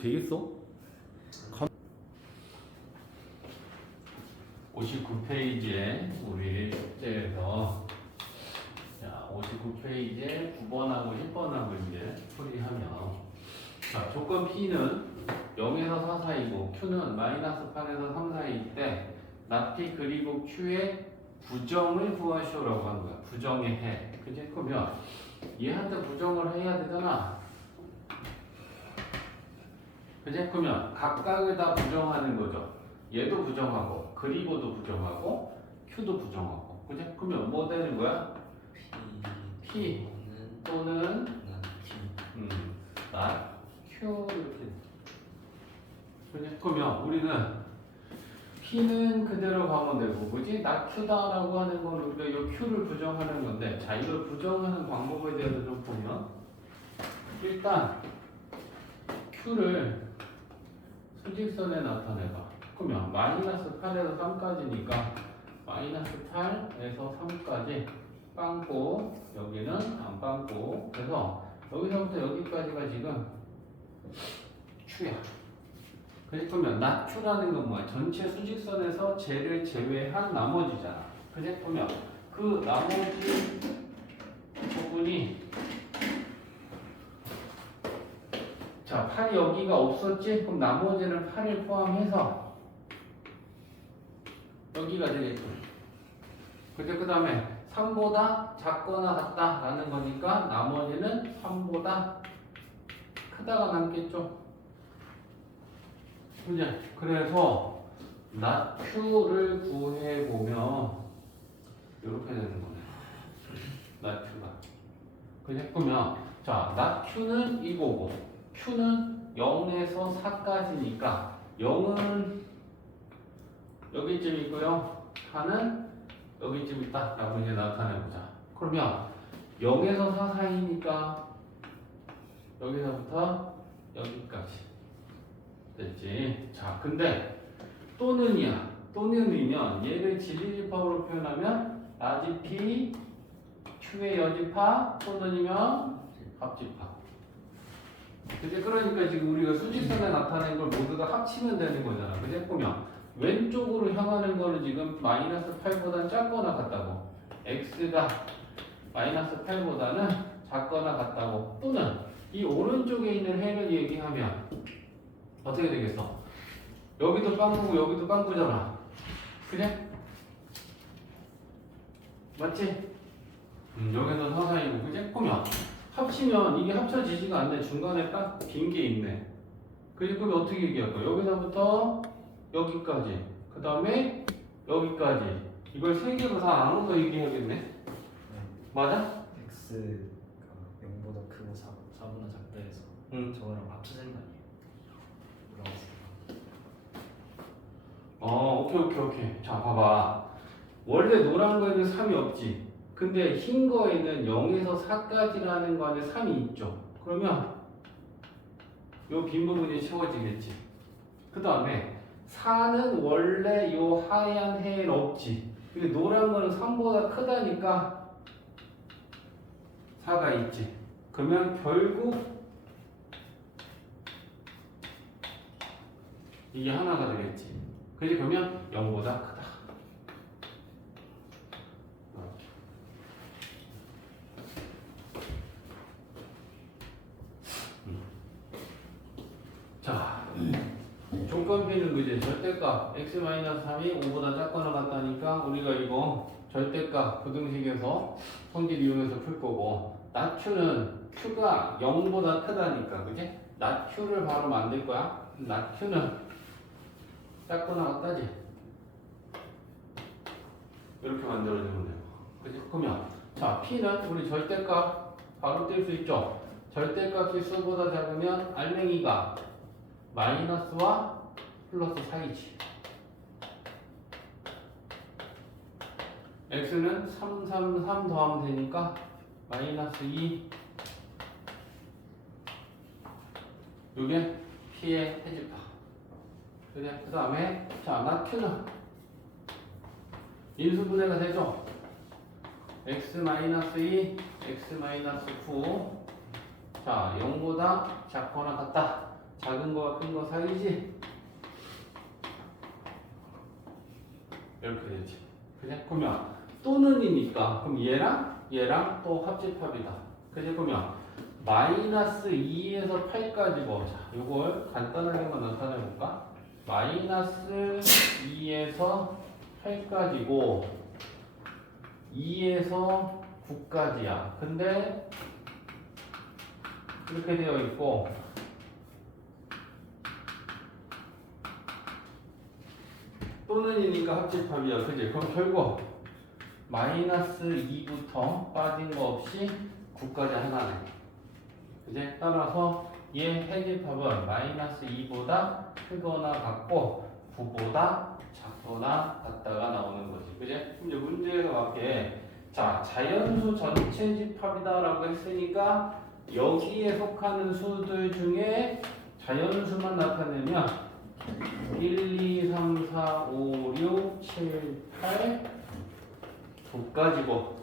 되겠어? 59페이지에 우리 숙제에서 59페이지에 9번하고 10번하고 이제 풀이하면 자, 조건 P는 0에서 4 사이고 Q는 마이너스 8에서 3 사이일 때 나P 그리고 Q의 부정을 구하시오라고 하는 거야. 부정의 해. 그치? 그러면 얘한테 부정을 해야 되잖아. 그치? 그러면 각각을 다 부정하는 거죠. 얘도 부정하고 그리고도 부정하고 Q도 부정하고. 그치? 그러면 뭐 되는 거야? P 또는 not Q 이렇게. 그치? 그러면 우리는 P는 그대로 가면 되고, 그지? not Q다라고 하는 건 우리가 이 Q를 부정하는 건데, 자, 이걸 부정하는 방법에 대해서 좀 보면, 일단 Q를 수직선에 나타내봐. 그러면 마이너스 8에서 3까지니까 마이너스 8에서 3까지 빵꾸, 여기는 안 빵꾸. 그래서 여기서부터 여기까지가 지금 Q야. 그러면 not Q라는 건 뭐야? 전체 수직선에서 쟤를 제외한 나머지잖아. 그지? 그러면 그 나머지 부분이 자, 8이 여기가 없었지? 그럼 나머지는 8을 포함해서 여기가 되겠죠. 그죠? 그 다음에 3보다 작거나 같다라는 거니까 나머지는 3보다 크다가 남겠죠. 그죠? 그래서 not Q를 구해보면 이렇게 되는 거네. not Q가. 그죠? 그러면 자, not Q는 이거고 Q는 0에서 4까지니까 0은 여기쯤 있고요. 4는 여기쯤 있다 라고 이제 나타내보자. 그러면 0에서 4 사이니까 여기서부터 여기까지 됐지. 자, 근데 또는이야. 또는이면 얘를 진리집합으로 표현하면 라지P Q의 여집합 또는이면 합집합. 그치? 그러니까 지금 우리가 수직선에 나타낸 걸 모두 다 합치면 되는 거잖아. 그치? 보면 왼쪽으로 향하는 거는 지금 마이너스 8보다 작거나 같다고. X가 마이너스 8보다는 작거나 같다고. 또는 이 오른쪽에 있는 해를 얘기하면 어떻게 되겠어? 여기도 빵꾸고 여기도 빵꾸잖아. 그래? 맞지? 여기서 사사이고 그지? 그러면 합치면 이게 합쳐지지가 않네. 중간에 딱 빈 게 있네. 그지? 그럼 어떻게 얘기할 거야? 여기서부터 여기까지 그 다음에 여기까지 이걸 세 개로 다 나눠서 얘기해야겠네. 네. 맞아? X가 0보다 크고 4보다 작다 해서 저거랑 합쳐지는 거 아니에요? 오케이. 자, 봐봐. 원래 노란 거에는 3이 없지. 근데 흰 거에는 0에서 4까지라는 거 안에 3이 있죠. 그러면 요 빈 부분이 채워지겠지. 그 다음에 4는 원래 요 하얀 해엔 없지. 근데 노란 거는 3보다 크다니까 4가 있지. 그러면 결국 이게 하나가 되겠지. 그지? 그러면 0보다 크다. 자, 조건 P는 그지? 절대값 x-3이 5보다 작거나 같다니까 우리가 이거 절대값 부등식에서 성질 이용해서 풀 거고 not Q는 Q가 0보다 크다니까 그지? not Q를 바로 만들 거야. not Q는 작거나 같다지? 이렇게 만들어주면 돼요. 그치? 그러면 자, P는 우리 절대값 바로 뗄 수 있죠? 절대값이 수보다 작으면 알맹이가 마이너스와 플러스 사이지. X는 3, 3, 3 더하면 되니까 마이너스 2 요게 P의 해집합. 그래, 그 다음에 자, not Q는 인수분해가 되죠. x-2, x-9 자, 0보다 작거나 같다. 작은 거와 큰 거 사이지? 이렇게 되지. 그냥 그러면 또는이니까 그럼 얘랑 또 합집합이다. 그지? 그러면 마이너스 2에서 8까지 보자. 이걸 간단하게만 나타내 볼까? 마이너스 2에서 8까지고 2에서 9까지야. 근데 이렇게 되어 있고 또는이니까 합집합이야. 그지? 그럼 결국 마이너스 2부터 빠진 거 없이 9까지 하나네. 그지? 따라서 얘 해집합은 마이너스 2보다 크거나 같고 9보다 작거나 같다가 나오는 거지. 그지? 그럼 이제 문제에서 맞게 자, 자연수 전체 집합이다라고 했으니까 여기에 속하는 수들 중에 자연수만 나타내면 1, 2, 3, 4, 5, 6, 7, 8, 9까지고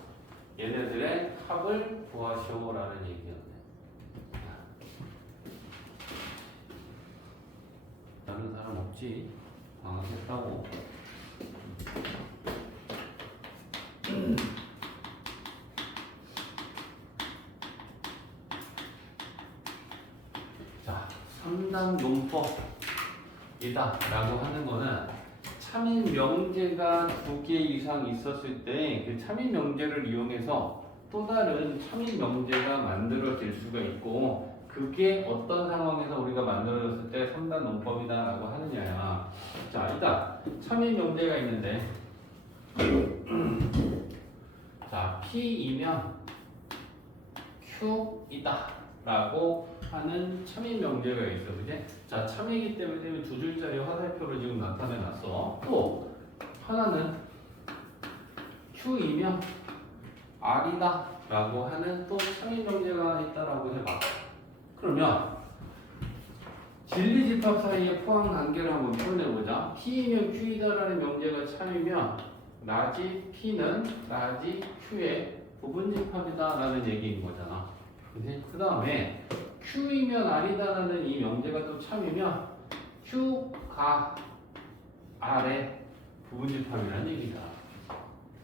얘네들의 합을 구하시오라는 얘기였네. 다른 사람 없지? 방학했다고. 자, 3단 논법이다 라고 하는 거는 참인 명제가 2개 이상 있었을 때 그 참인 명제를 이용해서 또 다른 참인 명제가 만들어질 수가 있고 그게 어떤 상황에서 우리가 만들어졌을 때 3단 논법이다 라고 하느냐야. 자, 일단 참인 명제가 있는데 자, P이면 Q이다 라고 하는 참인 명제가 있어. 그지? 자, 참이기 때문에 두 줄짜리 화살표를 지금 나타내 놨어. 또 하나는 Q이면 R이다 라고 하는 또 참인 명제가 있다라고 해봐. 그러면 진리집합 사이의 포함 관계를 한번 표현해보자. P이면 Q이다라는 명제가 참이면 라지 P는 라지 Q의 부분집합이다라는 얘기인 거잖아. 그 다음에 Q이면 R이다라는 이 명제가 또 참이면 Q가 R의 부분집합이라는 얘기다.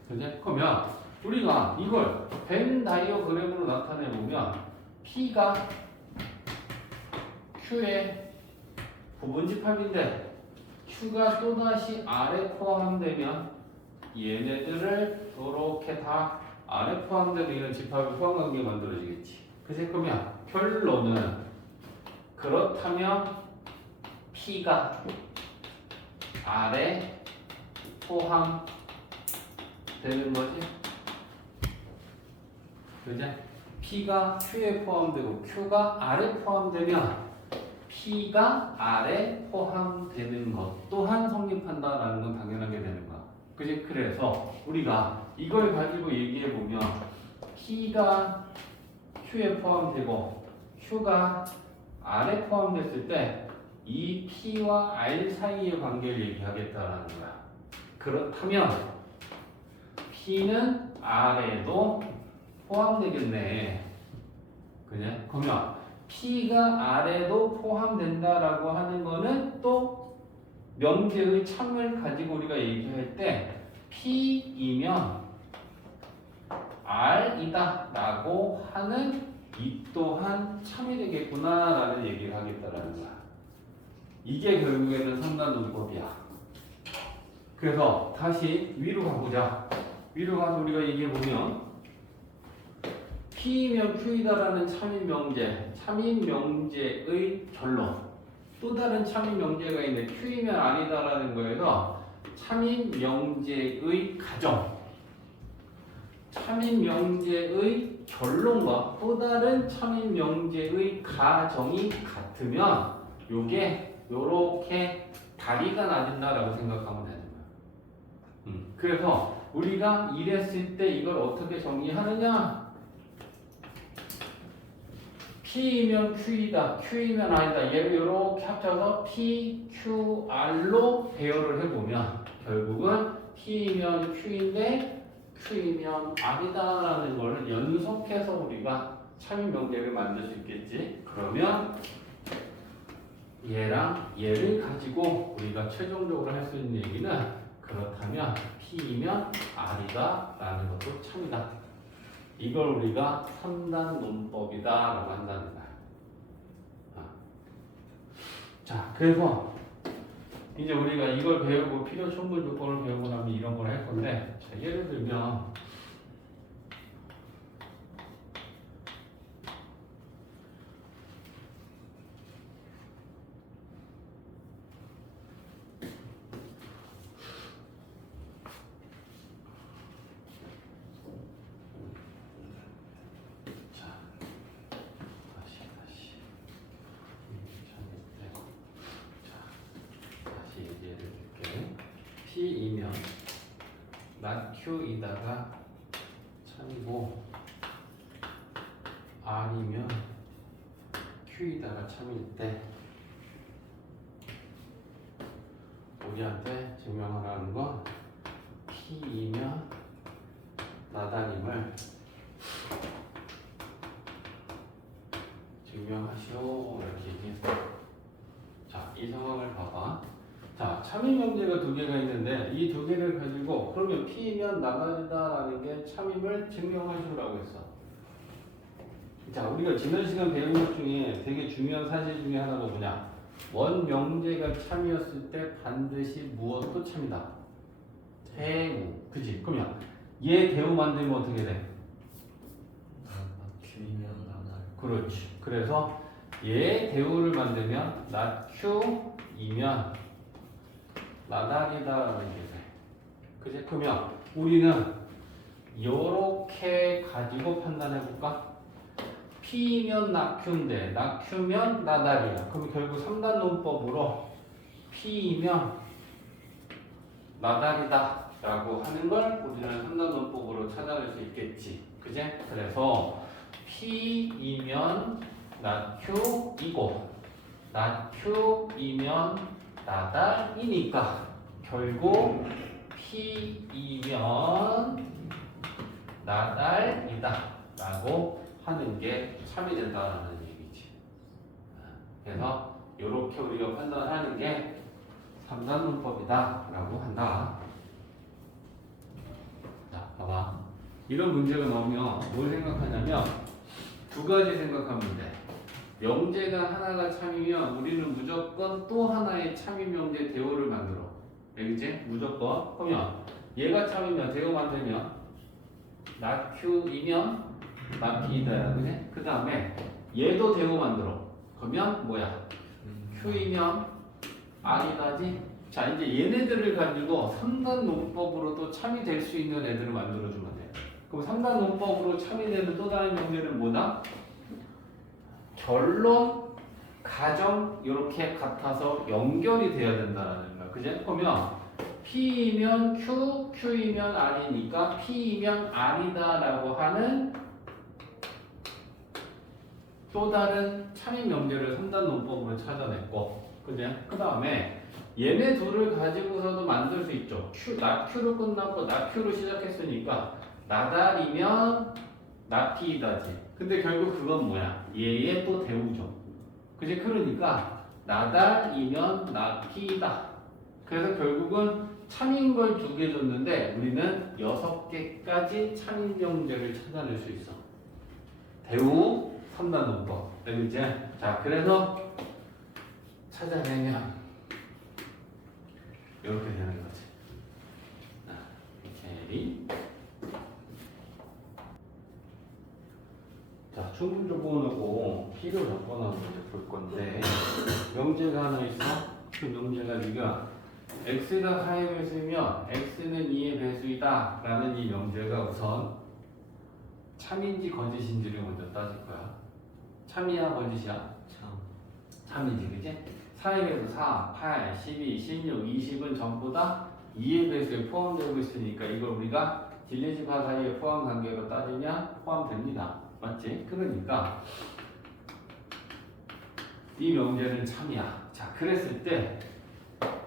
그지? 그러면 우리가 이걸 벤 다이어그램으로 나타내 보면 P가 Q의 부분집합인데 Q가 또다시 R에 포함되면 얘네들을 이렇게 다 R에 포함되는 이런 집합이 포함관계 만들어지겠지. 그치? 그러면 결론은 그렇다면 P가 R에 포함되는 거지. 그죠? P가 Q에 포함되고 Q가 R에 포함되면 P가 R에 포함되는 것 또한 성립한다라는 건 당연하게 되는 거야. 그지? 그래서 우리가 이걸 가지고 얘기해 보면 P가 Q에 포함되고 Q가 R에 포함됐을 때 이 P와 R 사이의 관계를 얘기하겠다라는 거야. 그렇다면 P는 R에도 포함되겠네. 그냥 그러면 P가 R에도 포함된다라고 하는 거는 또 명제의 참을 가지고 우리가 얘기할 때 P이면 R이다 라고 하는 이 또한 참이 되겠구나 라는 얘기를 하겠다라는 거야. 이게 결국에는 3단 논법이야. 그래서 다시 위로 가보자. 위로 가서 우리가 얘기해보면 P이면 Q이다라는 참인 명제의 결론. 또 다른 참인 명제가 있는데 Q이면 아니다라는 거에서 참인 명제의 가정. 참인 명제의 결론과 또 다른 참인 명제의 가정이 같으면 요게 요렇게 다리가 나진다라고 생각하면 되는 거야. 그래서 우리가 이랬을 때 이걸 어떻게 정리하느냐? P이면 Q이다, Q이면 아니다. 얘를 이렇게 합쳐서 P, Q, R로 배열을 해보면 결국은 P이면 Q인데 Q이면 R이다라는 걸 연속해서 우리가 참인 명제를 만들 수 있겠지. 그러면 얘랑 얘를 가지고 우리가 최종적으로 할 수 있는 얘기는 그렇다면 P이면 R이다 라는 것도 참이다. 이걸 우리가 3단 논법이다 라고 한다는 거야. 자, 그래서 이제 우리가 이걸 배우고 필요 충분 조건을 배우고 나면 이런 걸 할 건데, 자, 예를 들면 다시 예를 들게. P이면 not Q이다가 참이고 R이면 Q이다가 참일 때 우리한테 증명하라는 건 P이면 나다님을 증명하시오 이렇게 얘기했어. 자, 이 상황을 봐봐. 자, 참임 명제가 두 개가 있는데 이 두 개를 가지고 그러면 P이면 나다리다라는 게 참임을 증명하시오라고 했어. 자, 우리가 지난 시간 배운 것 중에 되게 중요한 사실 중에 하나가 뭐냐? 원 명제가 참이었을 때 반드시 무엇도 참이다. 대우. 그지? 그러면 얘 대우 만들면 어떻게 돼? Q이면 나날. 그렇지. 그래서 얘 대우를 만들면 not Q이면 나다리다라는 게 돼. 그지? 그러면 우리는 요렇게 가지고 판단해 볼까? P면 낙큐인데 낙큐면 나다리야. 그럼 결국 3단 논법으로 P면 나다리다 라고 하는 걸 우리는 3단 논법으로 찾아낼 수 있겠지. 그지? 그래서 P이면 낙큐이고 낙큐이면 나다이니까 결국 P이면 나달이다 라고 하는 게 참이 된다라는 얘기지. 그래서 이렇게 우리가 판단하는 게 3단 논법이다 라고 한다. 자, 봐봐. 이런 문제가 나오면 뭘 생각하냐면 두 가지 생각하면 돼. 명제가 하나가 참이면 우리는 무조건 또 하나의 참이 명제 대우를 만들어. 알겠지? 무조건. 그러면 얘가 참이면 대우 만들면 not Q이면 not P이다. 그지? 그 다음에 얘도 대우 만들어. 그러면 뭐야? Q이면 R이다지? 자, 이제 얘네들을 가지고 3단 논법으로 또 참이 될 수 있는 애들을 만들어주면 돼. 그럼 3단 논법으로 참이 되는 또 다른 명제는 뭐다? 결론, 가정 이렇게 같아서 연결이 돼야 된다는 거야. 그지? 그러면 P이면 Q, Q이면 R이니까 P이면 R이다라고 하는 또 다른 참임 명제를 3단 논법으로 찾아냈고, 그지? 그 다음에 얘네 둘을 가지고서도 만들 수 있죠. not Q로 끝났고 not Q로 시작했으니까 나달이면 not P이다지. 근데 결국 그건 뭐야? 얘의 또 대우죠. 그지? 그러니까 나달이면 not P이다. 그래서 결국은 참인 걸 2개 줬는데 우리는 6개까지 참인 명제를 찾아낼 수 있어. 대우 3단 논법. 알겠지? 자, 그래서 찾아내면 이렇게 되는 거지. 오케이. 자, 충분 조건하고 필요 조건하고 볼 건데 명제가 하나 있어. 그 명제가 네가 x가 4의 배수이면 x는 2의 배수이다 라는 이 명제가 우선 참인지 거짓인지를 먼저 따질 거야. 참이야 거짓이야? 참. 참이지, 그지? 4의 배수 4, 8, 12, 16, 20은 전부 다 2의 배수에 포함되고 있으니까 이걸 우리가 진리집합 사이의 포함 관계로 따지면 포함됩니다. 맞지? 그러니까 이 명제는 참이야. 자, 그랬을 때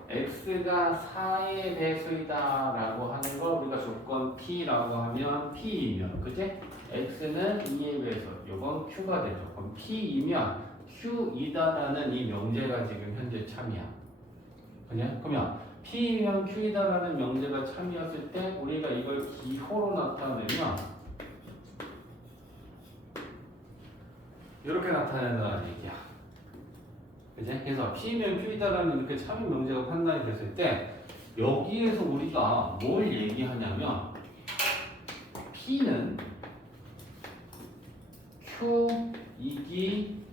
x가 4의 배수이다 라고 하는 걸 우리가 조건 P라고 하면 P이면, 그치? x는 2의 배수, 요건 Q가 되죠. 그럼 P이면 Q이다라는 이 명제가 지금 현재 참이야. 그냥 그러면 P면 Q이다라는 명제가 참이었을 때 우리가 이걸 기호로 나타내면 이렇게 나타낸다는 얘기야. 그치? 그래서 P면 Q이다라는 이렇게 참인 명제가 판단이 됐을 때 여기에서 우리가 뭘 얘기하냐면 P는 Q이기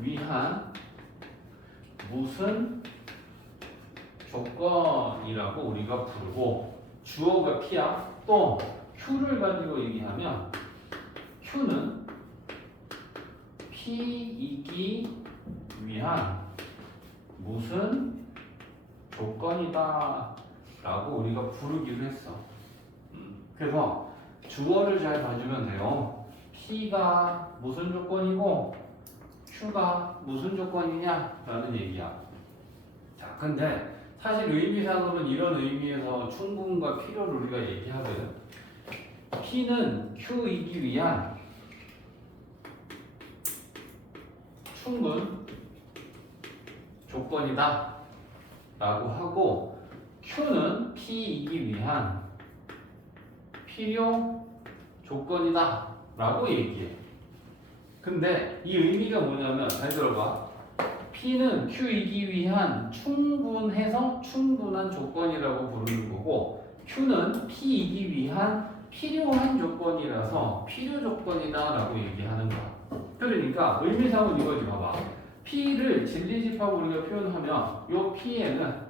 위한 무슨 조건이라고 우리가 부르고 주어가 P야. 또 Q를 가지고 얘기하면 Q는 P이기 위한 무슨 조건이다 라고 우리가 부르기로 했어. 그래서 주어를 잘 봐주면 돼요. P가 무슨 조건이고 Q가 무슨 조건이냐 라는 얘기야. 자, 근데 사실 의미상으로는 이런 의미에서 충분과 필요를 우리가 얘기하거든. P는 Q이기 위한 충분 조건이다 라고 하고 Q는 P이기 위한 필요 조건이다 라고 얘기해. 근데 이 의미가 뭐냐면 잘 들어봐. P는 Q이기 위한 충분해서 충분한 조건이라고 부르는 거고 Q는 P이기 위한 필요한 조건이라서 필요 조건이다 라고 얘기하는 거야. 그러니까 의미상은 이거지. 봐봐. P를 진리집합으로 우리가 표현하면 요 P에는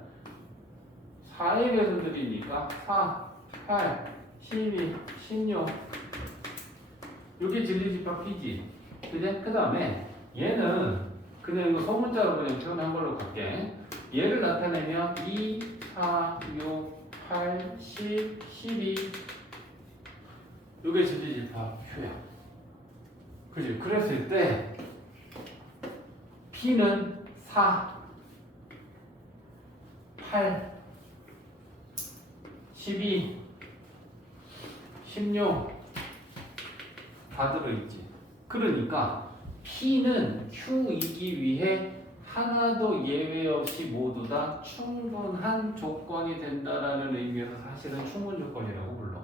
4의 배수들이니까 4, 8, 12, 16 요게 진리집합 P지. 그제? 그 다음에 얘는 그냥 이거 소문자로 그냥 표현한 걸로 갈게. 얘를 나타내면 2, 4, 6, 8, 10, 12 요게 진리집합 Q야. 그지? 그랬을 때 P는 4, 8, 12, 16 다 들어있지. 그러니까 P는 Q이기 위해 하나도 예외 없이 모두 다 충분한 조건이 된다라는 의미에서 사실은 충분 조건이라고 불러.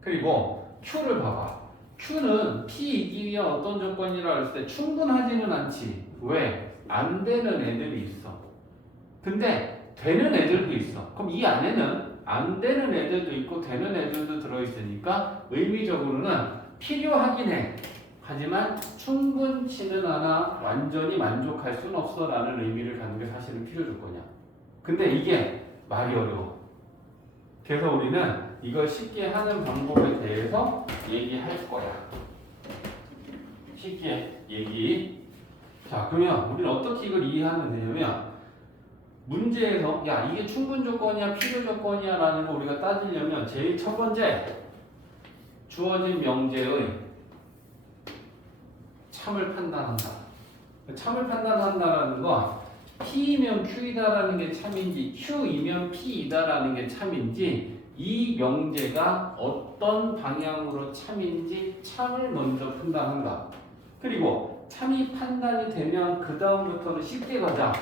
그리고 Q를 봐봐. Q는 P이기 위한 어떤 조건이라 했을 때 충분하지는 않지. 왜? 안 되는 애들이 있어. 근데 되는 애들도 있어. 그럼 이 안에는 안 되는 애들도 있고 되는 애들도 들어있으니까 의미적으로는 필요하긴 해. 하지만 충분치는 않아. 완전히 만족할 수는 없어 라는 의미를 갖는 게 사실은 필요 조건이야. 근데 이게 말이 어려워. 그래서 우리는 이걸 쉽게 하는 방법에 대해서 얘기할 거야. 쉽게 얘기. 자, 그러면 우리는 어떻게 이걸 이해하면 되냐면 문제에서 야 이게 충분 조건이야 필요 조건이야 라는 거 우리가 따지려면 제일 첫 번째 주어진 명제의 참을 판단한다. 참을 판단한다라는 건 P이면 Q이다라는 게 참인지 Q이면 P이다라는 게 참인지 이 명제가 어떤 방향으로 참인지 참을 먼저 판단한다. 그리고 참이 판단이 되면 그 다음부터는 쉽게 가자.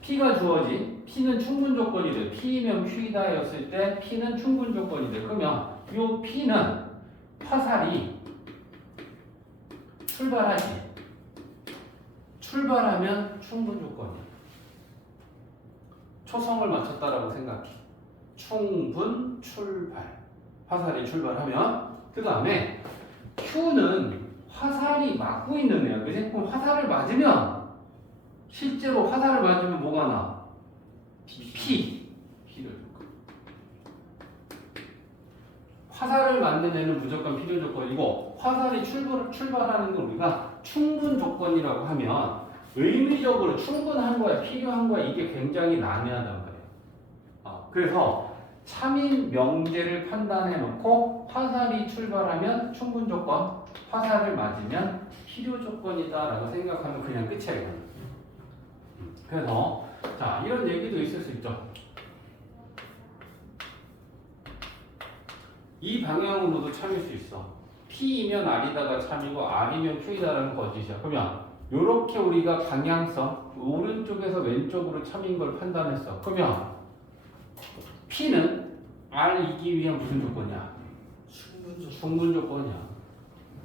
P가 주어지. P는 충분 조건이 돼. P이면 Q이다 였을 때 P는 충분 조건이 돼. 그러면 이 P는 화살이 출발하지. 출발하면 충분 조건이야. 초성을 맞췄다라고 생각해. 충분 출발. 화살이 출발하면 그 다음에 Q는 화살이 맞고 있는 애야. 그지? 그럼 화살을 맞으면 실제로 화살을 맞으면 뭐가 나? P를 줄까? 화살을 맞는 애는 무조건 필요 조건이고 화살이 출발하는 걸 우리가 충분 조건이라고 하면 의미적으로 충분한 거야 필요한 거야 이게 굉장히 난해하단 말이에요. 그래서 참인 명제를 판단해 놓고 화살이 출발하면 충분 조건, 화살을 맞으면 필요 조건이다 라고 생각하면 그냥 끝이야 이거는. 그래서 자 이런 얘기도 있을 수 있죠. 이 방향으로도 참일 수 있어. P이면 R이다가 참이고 R이면 Q이다라는 거짓이야. 그러면 이렇게 우리가 방향성 오른쪽에서 왼쪽으로 참인 걸 판단했어. 그러면 P는 R이기 위한 무슨 조건이야? 충분 조건이야.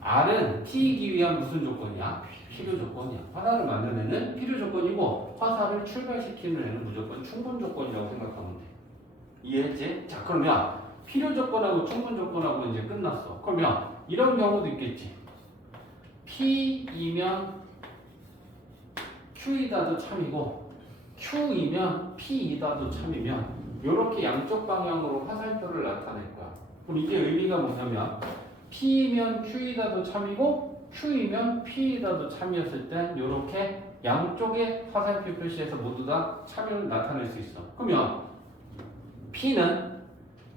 R은 T이기 위한 무슨 조건이야? 필요 조건이야. 화살을 만드는 애는 필요 조건이고 화살을 출발시키는 애는 무조건 충분 조건이라고 생각하면 돼. 이해했지? 자, 그러면 필요 조건하고 충분 조건하고 이제 끝났어. 그러면 이런 경우도 있겠지. P이면 Q이다도 참이고 Q이면 P이다도 참이면 이렇게 양쪽 방향으로 화살표를 나타낼 거야. 그럼 이게 의미가 뭐냐면 P이면 Q이다도 참이고 Q이면 P이다도 참이었을 땐 이렇게 양쪽의 화살표 표시에서 모두 다 참여를 나타낼 수 있어. 그러면 P는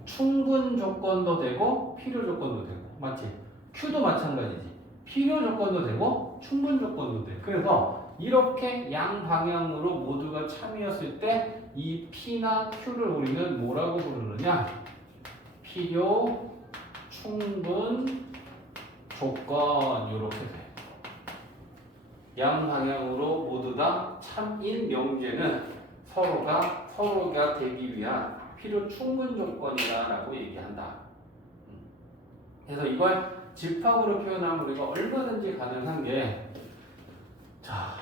충분 조건도 되고 필요 조건도 되고 맞지? Q도 마찬가지지. 필요 조건도 되고 충분 조건도 돼. 그래서 이렇게 양방향으로 모두가 참이었을 때 이 P나 Q를 우리는 뭐라고 부르느냐? 필요, 충분, 조건 이렇게 돼. 양방향으로 모두 다 참인 명제는 서로가 되기 위한 필요 충분 조건이다라고 얘기한다. 그래서 이걸 집합으로 표현하면 우리가 얼마든지 가능한 게 자,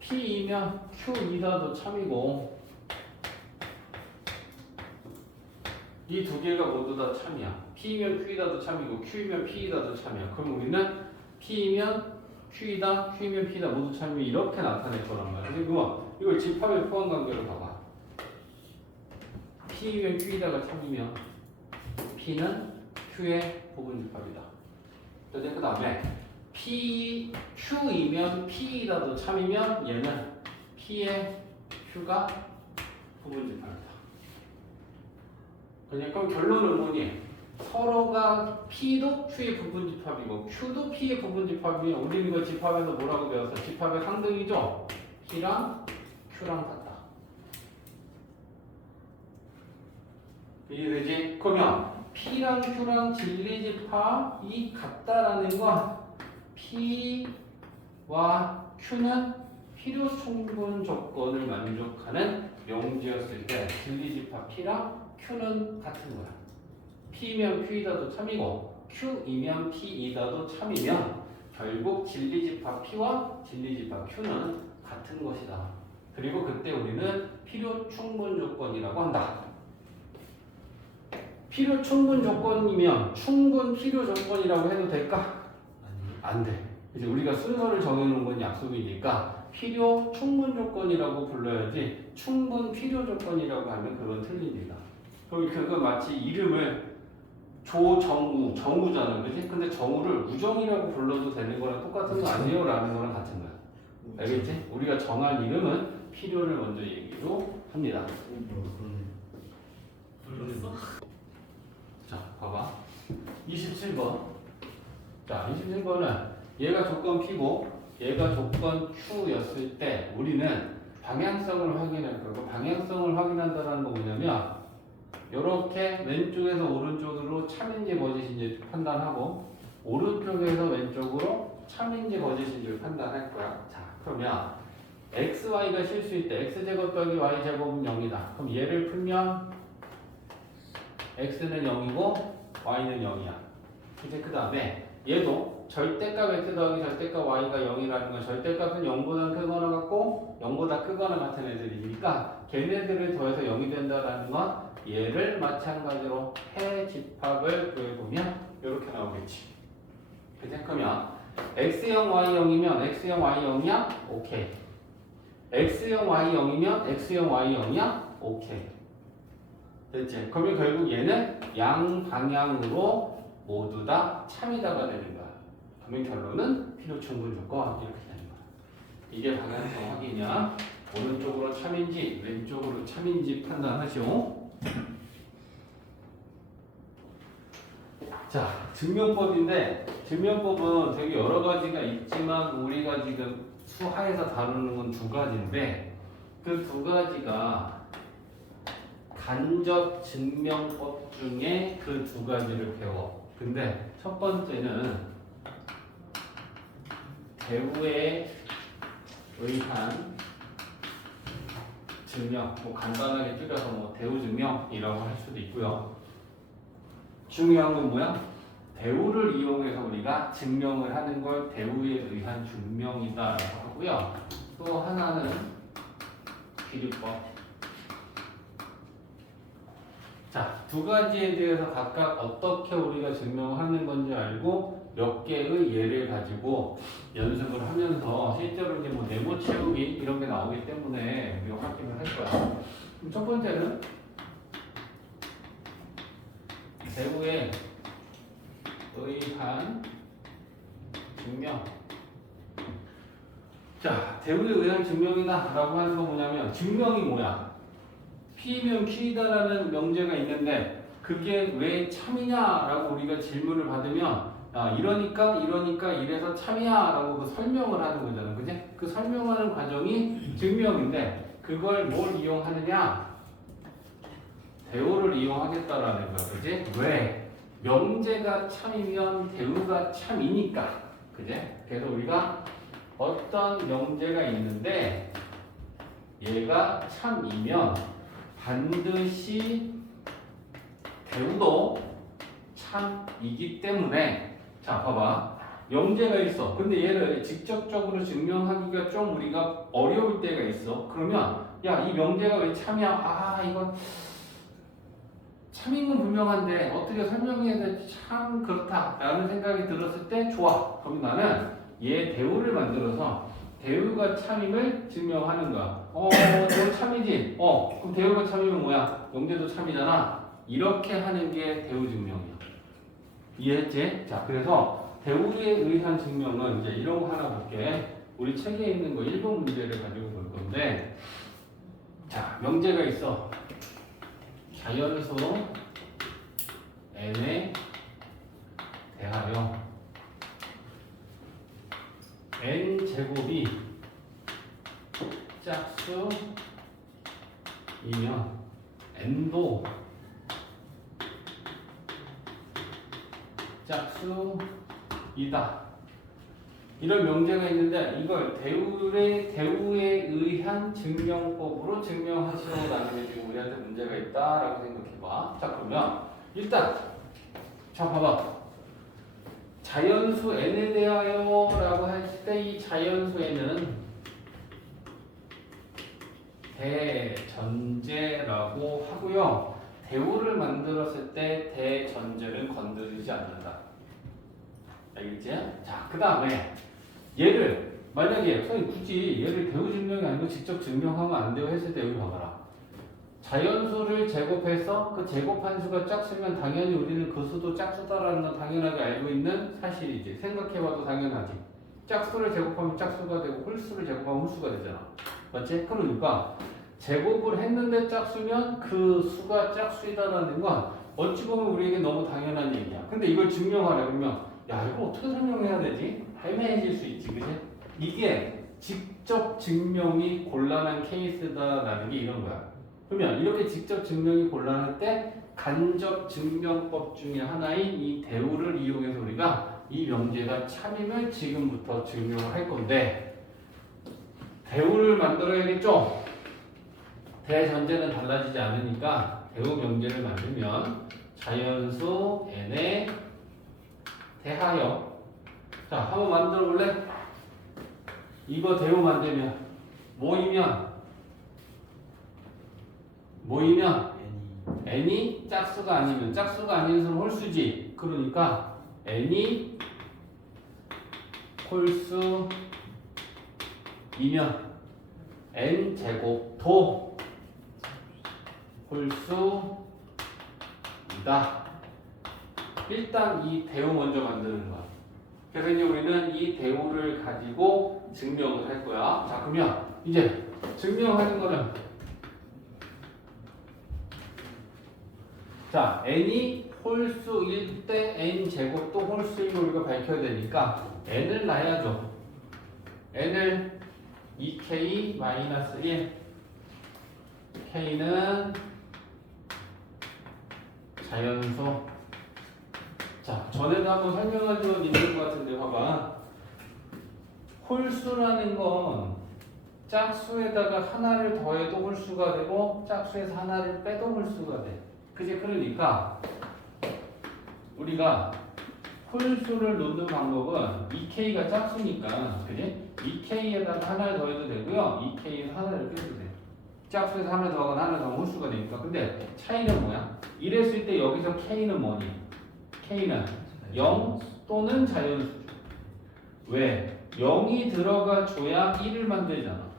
P이면 Q이다도 참이고 이 두 개가 모두 다 참이야. P이면 Q이다도 참이고 Q이면 P이다도 참이야. 그럼 우리는 P이면 Q이다, Q이면 P이다 모두 참이 이렇게 나타낼 거란 말이야. 그리고 이걸 집합의 포함 관계로 봐봐. P이면 Q이다가 참이면 P는 Q의 부분 집합이다. 그 다음에 Q이면 P이다도 참이면 얘는 P의 Q가 부분 집합이다. 그러니까 결론은 뭐니? 서로가 P도 Q의 부분 집합이고 Q도 P의 부분 집합이면 우리는 이거 집합에서 뭐라고 배웠어? 집합의 상등이죠? P랑 Q랑 같다. 이해되지? 그러면 P랑 Q랑 진리집합이 같다라는 건 P와 Q는 필요 충분 조건을 만족하는 명제였을 때 진리집합 P랑 Q는 같은 거야. P면 Q이다도 참이고 Q이면 P이다도 참이면 결국 진리집합 P와 진리집합 Q는 같은 것이다. 그리고 그때 우리는 필요 충분 조건이라고 한다. 필요 충분 조건이면 충분 필요 조건이라고 해도 될까? 안 돼. 이제 우리가 순서를 정해놓은 건 약속이니까 필요 충분 조건이라고 불러야지 충분 필요 조건이라고 하면 그건 틀립니다. 그럼 그거 마치 이름을 조정우, 정우잖아, 그지? 근데 정우를 우정이라고 불러도 되는 거랑 똑같은 거 아니에요? 라는 거랑 같은 거야. 알겠지? 우리가 정한 이름은 필요를 먼저 얘기로 합니다. 불렀어? 자, 봐봐. 27번. 자, 27번은 얘가 조건 P고 얘가 조건 Q였을 때 우리는 방향성을 확인할 거고 방향성을 확인한다는 거 뭐냐면 이렇게 왼쪽에서 오른쪽으로 참인지 거짓인지 판단하고 오른쪽에서 왼쪽으로 참인지 거짓인지 판단할 거야. 자, 그러면 x, y가 실수일 때 x제곱 더하기 y제곱은 0이다. 그럼 얘를 풀면 x는 0이고 y는 0이야. 이제 그 다음에 얘도 절대값 x 더하기 절대값 y가 0이라는 건 절대값은 0보다 크거나 같고 0보다 크거나 같은 애들이니까 걔네들을 더해서 0이 된다라는 건 얘를 마찬가지로 해 집합을 구해보면 이렇게 나오겠지. 그치? 그러면 x0 y0이면 x0 y0이야? 오케이. x0 y0이면 x0 y0이야? 오케이. 됐지? 그러면 결국 얘는 양방향으로 모두 다 참이다가 되는 거야. 그러면 결론은 필요 충분 조건 이렇게 되는 거야. 이게 방향성 확인이야. 오른쪽으로 참인지 왼쪽으로 참인지 판단하시오. 자, 증명법인데 증명법은 되게 여러 가지가 있지만 우리가 지금 수하에서 다루는 건 두 가지인데 그 두 가지가 간접 증명법 중에 그 두 가지를 배워. 근데 첫 번째는 대우에 의한 증명, 뭐 간단하게 줄여서 뭐 대우 증명이라고 할 수도 있고요. 중요한 건 뭐야? 대우를 이용해서 우리가 증명을 하는 걸 대우에 의한 증명이다라고 하고요. 또 하나는 비례법. 자, 두 가지에 대해서 각각 어떻게 우리가 증명하는 건지 알고 몇 개의 예를 가지고 연습을 하면서 실제로 이제 뭐 네모 채우기 이런 게 나오기 때문에 우리가 확인을 할 거야. 그럼 첫 번째는 대우에 의한 증명. 자, 대우에 의한 증명이다 라고 하는 건 뭐냐면 증명이 뭐야? P면 Q이다라는 명제가 있는데 그게 왜 참이냐라고 우리가 질문을 받으면 이러니까 이래서 참이야라고 그 설명을 하는 거잖아. 그지? 그 설명하는 과정이 증명인데 그걸 뭘 이용하느냐? 대우를 이용하겠다라는 거야. 그지? 왜? 명제가 참이면 대우가 참이니까. 그지? 그래서 우리가 어떤 명제가 있는데 얘가 참이면 반드시 대우도 참이기 때문에 자 봐봐 명제가 있어. 근데 얘를 직접적으로 증명하기가 좀 우리가 어려울 때가 있어. 그러면 야 이 명제가 왜 참이야? 이건 참인 건 분명한데 어떻게 설명해야 될지 참 그렇다 라는 생각이 들었을 때 좋아. 그럼 나는 얘 대우를 만들어서 대우가 참임을 증명하는 거야. 대우 참이지? 그럼 대우가 참이면 뭐야? 명제도 참이잖아. 이렇게 하는 게 대우 증명이야. 이해했지? 자, 그래서 대우에 의한 증명은 이제 이런 거 하나 볼게. 우리 책에 있는 거 1번 문제를 가지고 볼 건데 자, 명제가 있어. 자연수 n에 대하여 n 제곱이 짝수이면 n도 짝수이다. 이런 명제가 있는데 이걸 대우에 의한 증명법으로 증명하시오라는 게 지금 우리한테 문제가 있다라고 생각해봐. 자 그러면 일단 자 봐봐. 자연수 n에 대하여라고 할 때 이 자연수에는 대전제라고 하고요. 대우를 만들었을 때 대전제를 건드리지 않는다. 알겠지? 자, 그 다음에 얘를 만약에 선생님 굳이 얘를 대우 증명이 아니고 직접 증명하면 안 돼요 했을 때 여기 봐봐라. 자연수를 제곱해서 그 제곱한 수가 짝수면 당연히 우리는 그 수도 짝수다라는 건 당연하게 알고 있는 사실이지. 생각해봐도 당연하지. 짝수를 제곱하면 짝수가 되고 홀수를 제곱하면 홀수가 되잖아. 맞지? 그러니까 제곱을 했는데 짝수면 그 수가 짝수이다라는 건 어찌 보면 우리에게 너무 당연한 얘기야. 근데 이걸 증명하려 그러면 야 이거 어떻게 설명해야 되지? 애매해질 수 있지. 그지? 이게 직접 증명이 곤란한 케이스다라는 게 이런 거야. 그러면 이렇게 직접 증명이 곤란할 때 간접 증명법 중에 하나인 이 대우를 이용해서 우리가 이 명제가 참임을 지금부터 증명을 할 건데 대우를 만들어야겠죠? 대전제는 달라지지 않으니까 대우 명제를 만들면 자연수 n에 대하여 자 한번 만들어 볼래? 이거 대우 만들면 모이면 n이 짝수가 아니면 짝수가 아닌 수는 홀수지. 그러니까 n이 홀수이면 n 제곱도 홀수이다. 일단 이 대우 먼저 만드는 거야. 그래서 이제 우리는 이 대우를 가지고 증명을 할 거야. 자 그러면 이제 증명하는 거는 자, n이 홀수일 때 n 제곱도 홀수인 걸 우리가 밝혀야 되니까 n을 놔야죠. n을 2k-1 k는 자연수. 자, 전에도 한번 설명한 적은 있는 것 같은데 봐봐. 홀수라는 건 짝수에다가 하나를 더해도 홀수가 되고 짝수에서 하나를 빼도 홀수가 돼. 그지? 그러니까 우리가 홀수를 놓는 방법은 2K가 짝수니까, 그지? 2K에다가 하나를 더해도 되고요. 2K에서 하나를 빼도 돼. 짝수에서 하나 더하거나 하나 더하면 홀수가 되니까. 근데 차이는 뭐야? 이랬을 때 여기서 K는 뭐니? K는 0 또는 자연수죠. 왜? 0이 들어가 줘야 1을 만들잖아.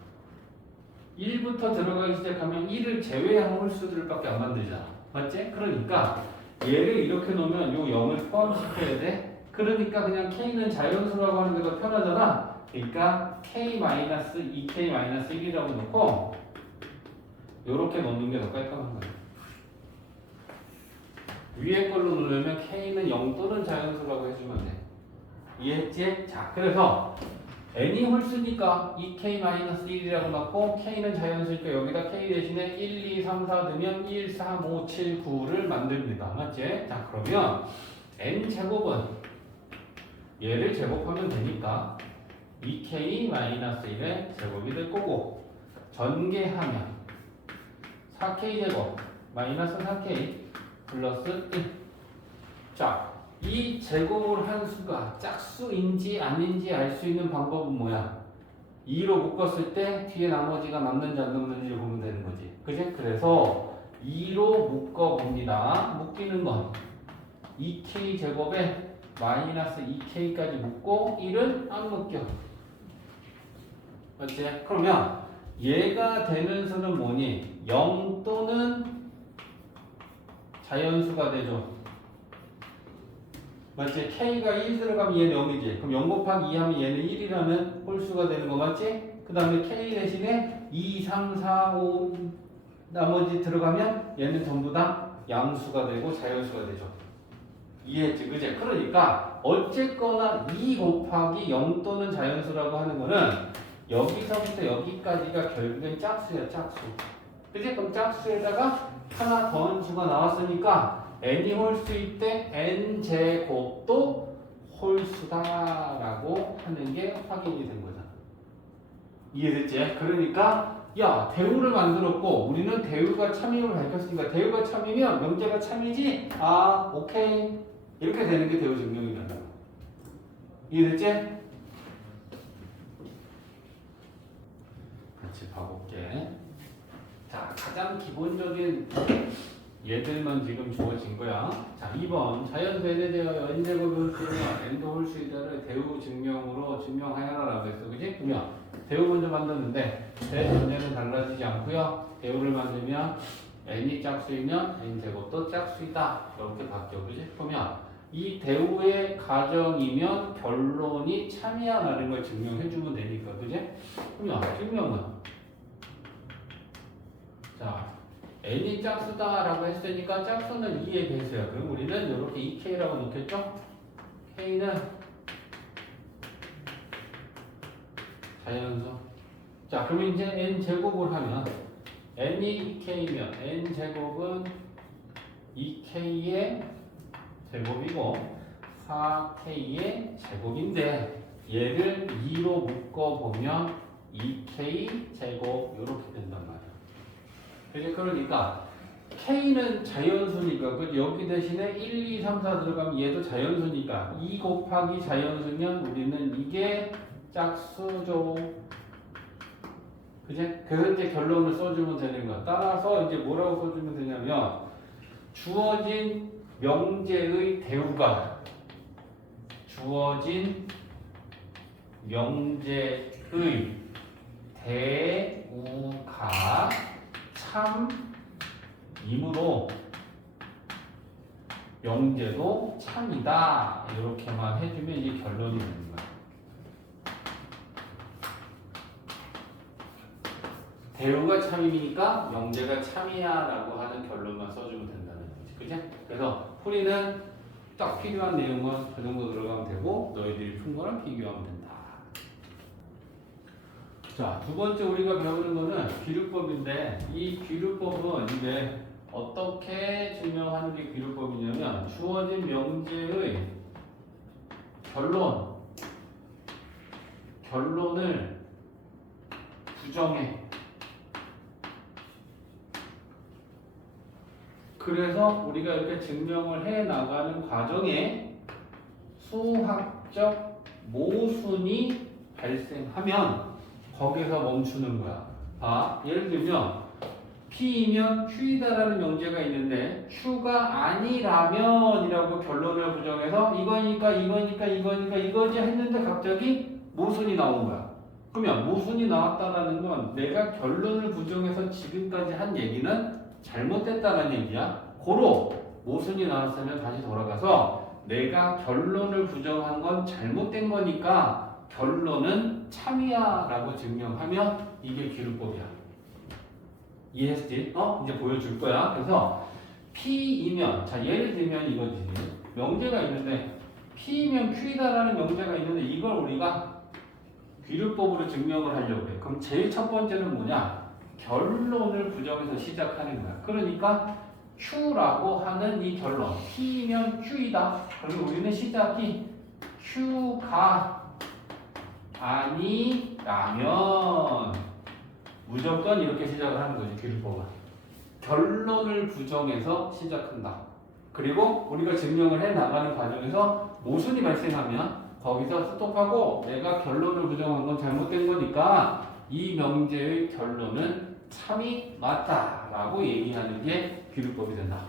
1부터 들어가기 시작하면 1을 제외한 홀수들밖에 안 만들잖아. 맞지? 그러니까 얘를 이렇게 놓으면 요 0을 포함시켜야 돼. 그러니까 그냥 K는 자연수라고 하는 게 더 편하잖아. 그러니까 K-2K-1이라고 놓고 요렇게 놓는 게 더 깔끔한 거야. 위에 걸로 놓으면 K는 0 또는 자연수라고 해주면 돼. 이해했지? 자, 그래서 n이 홀수니까 2K-1이라고 넣고 K는 자연수니까 여기다 K 대신에 1, 2, 3, 4 넣으면 1, 3, 5, 7, 9를 만듭니다. 맞지? 자, 그러면 n제곱은 얘를 제곱하면 되니까 2K-1의 제곱이 될 거고 전개하면 4K제곱 마이너스 4K 플러스 1. 자, 이 제곱을 한 수가 짝수인지 아닌지 알 수 있는 방법은 뭐야? 2로 묶었을 때 뒤에 나머지가 남는지 안 남는지 보면 되는 거지. 그지? 그래서 2로 묶어봅니다. 묶이는 건 2K 제곱에 마이너스 2K까지 묶고 1은 안 묶여. 맞지? 그러면 얘가 되는 수는 뭐니? 0 또는 자연수가 되죠. 맞지? K가 1 들어가면 얘는 0이지. 그럼 0 곱하기 2 하면 얘는 1이라는 홀수가 되는 거 맞지? 그 다음에 K 대신에 2, 3, 4, 5 나머지 들어가면 얘는 전부 다 양수가 되고 자연수가 되죠. 이해했지? 그지? 그러니까 어쨌거나 2 곱하기 0 또는 자연수라고 하는 거는 여기서부터 여기까지가 결국엔 짝수야, 짝수. 그지? 그럼 짝수에다가 하나 더한 수가 나왔으니까 n이 홀수일 때 n제곱도 홀수다라고 하는 게 확인이 된 거잖아. 이해됐지? 그러니까 야, 대우를 만들었고 우리는 대우가 참임을 밝혔으니까 대우가 참이면 명제가 참이지? 아, 오케이. 이렇게 되는 게 대우 증명이라는 거야. 이해됐지? 같이 봐볼게. 자, 가장 기본적인 얘들만 지금 주어진 거야. 자, 2번 자연수 n에 대하여 n제곱을 쓰면 n도 홀수이다를 대우 증명으로 증명하여라라고 했어. 그지? 그러면 대우 먼저 만드는데 대전제는 달라지지 않고요. 대우를 만들면 n이 짝수이면 n제곱도 짝수이다. 이렇게 바뀌어. 그지? 그러면 이 대우의 가정이면 결론이 참이야라는 걸 증명해 주면 되니까. 그지? 그러면 증명은 자, n이 짝수다라고 했으니까 짝수는 2의 배수야. 그럼 우리는 이렇게 2K라고 놓겠죠? K는 자연수. 자, 그러면 이제 n제곱을 하면 n이 2K면 n제곱은 2K의 제곱이고 4K의 제곱인데 얘를 2로 묶어보면 2K 제곱 이렇게 된단 말이야. 그지? 그러니까 K는 자연수니까 그 여기 대신에 1, 2, 3, 4 들어가면 얘도 자연수니까 2 곱하기 자연수면 우리는 이게 짝수죠. 그지? 그래서 이제 결론을 써주면 되는 거야. 따라서 이제 뭐라고 써주면 되냐면 주어진 명제의 대우가 주어진 명제의 대우가 참이므로 명제도 참이다. 이렇게만 해주면 이게 결론이 되는 거야. 대우가 참이니까 명제가 참이야라고 하는 결론만 써주면 된다는 거지. 그지? 그래서 풀이는 딱 필요한 내용은 그 정도 들어가면 되고 너희들이 푼 거랑 비교하면 된다. 자, 두 번째 우리가 배우는 거는 귀류법인데 이 귀류법은 이게 어떻게 증명하는 게 귀류법이냐면 주어진 명제의 결론을 부정해. 그래서 우리가 이렇게 증명을 해 나가는 과정에 수학적 모순이 발생하면 거기서 멈추는 거야. 아, 예를 들면 P이면 Q이다라는 명제가 있는데 Q가 아니라면 이라고 결론을 부정해서 이거니까 이거지 했는데 갑자기 모순이 나온 거야. 그러면 모순이 나왔다라는 건 내가 결론을 부정해서 지금까지 한 얘기는 잘못됐다는 얘기야. 고로 모순이 나왔으면 다시 돌아가서 내가 결론을 부정한 건 잘못된 거니까 결론은 참이야 라고 증명하면 이게 귀류법이야. 이해했지? 이제 보여줄 거야. 그래서 P이면, 자 예를 들면 이거지. 명제가 있는데 P이면 Q이다라는 명제가 있는데 이걸 우리가 귀류법으로 증명을 하려고 해. 그럼 제일 첫 번째는 뭐냐? 결론을 부정해서 시작하는 거야. 그러니까 Q라고 하는 이 결론, P면 Q이다. 그러면 우리는 시작이 Q가 아니라면 무조건 이렇게 시작을 하는 거지. 귀류법은 결론을 부정해서 시작한다. 그리고 우리가 증명을 해 나가는 과정에서 모순이 발생하면 거기서 스톱하고 내가 결론을 부정한 건 잘못된 거니까 이 명제의 결론은 참이 맞다라고 얘기하는 게 귀류법이 된다.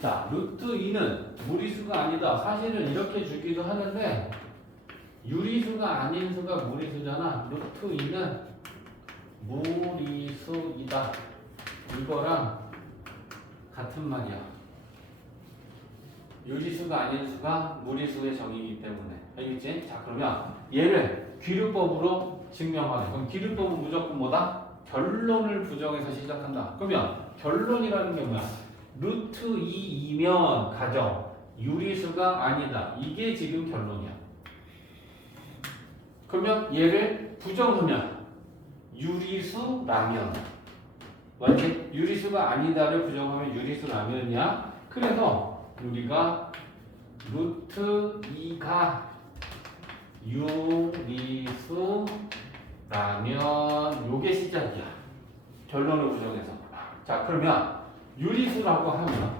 자, 루트 2는 무리수가 아니다. 사실은 이렇게 주기도 하는데 유리수가 아닌 수가 무리수잖아. 루트 2는 무리수이다. 이거랑 같은 말이야. 유리수가 아닌 수가 무리수의 정의이기 때문에. 알겠지? 자, 그러면 얘를 귀류법으로 증명하래. 그럼 귀류법은 무조건 뭐다? 결론을 부정해서 시작한다. 그러면 결론이라는 게 뭐야? 루트 2이면 가정 유리수가 아니다. 이게 지금 결론이야. 그러면 얘를 부정하면 유리수라면, 맞지? 유리수가 아니다를 부정하면 유리수라면이야. 그래서 우리가 루트 2가 유리수라면 요게 시작이야. 결론을 부정해서. 자, 그러면 유리수라고 하면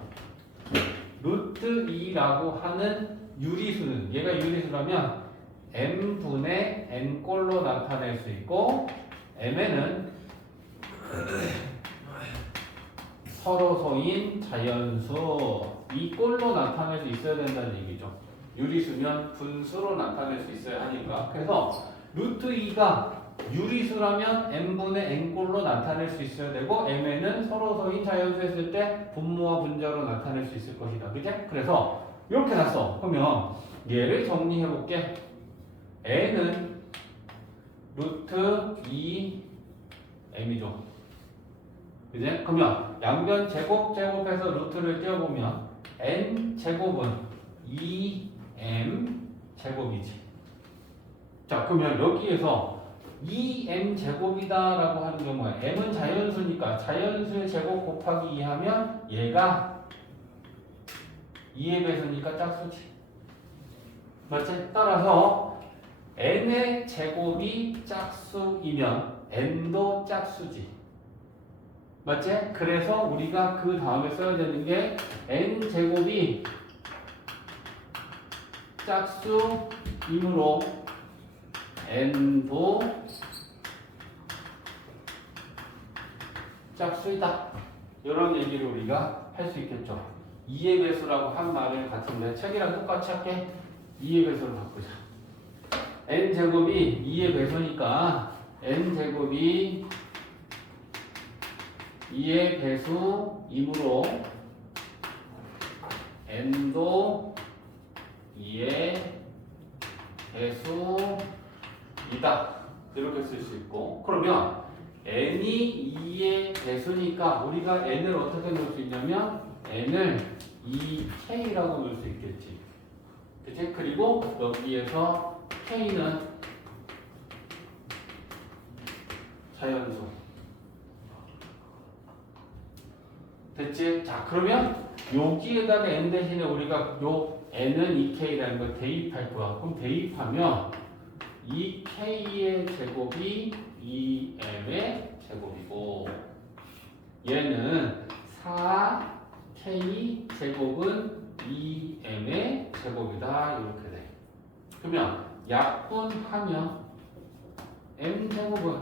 루트 2라고 하는 유리수는, 얘가 유리수라면 m분의 n꼴로 나타낼 수 있고 m에는 서로소인 자연수 이 꼴로 나타낼 수 있어야 된다는 얘기죠. 유리수면 분수로 나타낼 수 있어야 하니까. 그래서 루트 2가 유리수라면 m분의 n꼴로 나타낼 수 있어야 되고 m에는 서로소인 자연수 했을 때 분모와 분자로 나타낼 수 있을 것이다. 그치? 그래서 이렇게 났어. 그러면 얘를 정리해 볼게. n은 루트 2 m이죠. 그지? 그러면 양변 제곱해서 루트를 띄워보면 n 제곱은 2m 제곱이지. 자, 그러면 여기에서 2m 제곱이다 라고 하는 경우에 m은 자연수니까 자연수의 제곱 곱하기 2 하면 얘가 2의 배수니까 짝수지. 맞지? 따라서 n의 제곱이 짝수이면 n도 짝수지. 맞지? 그래서 우리가 그 다음에 써야 되는 게 n 제곱이 짝수이므로 n도 짝수이다. 이런 얘기를 우리가 할 수 있겠죠. 2의 배수라고 한 말을 같은데 책이랑 똑같이 할게. 2의 배수로 바꾸자. n 제곱이 2의 배수니까 n 제곱이 2의 배수이므로 n도 2의 배수이다. 이렇게 쓸 수 있고, 그러면 n이 2의 배수니까 우리가 n을 어떻게 넣을 수 있냐면 n을 2k라고 넣을 수 있겠지. 그치? 그리고 여기에서 k는 자연수. 됐지? 자, 그러면 여기에다가 n 대신에 우리가 요 n은 2k라는 걸 대입할 거야. 그럼 대입하면 2k의 제곱이 2m의 제곱이고 얘는 4k 제곱은 2m의 제곱이다. 이렇게 돼. 그러면 약분하면 m 제곱은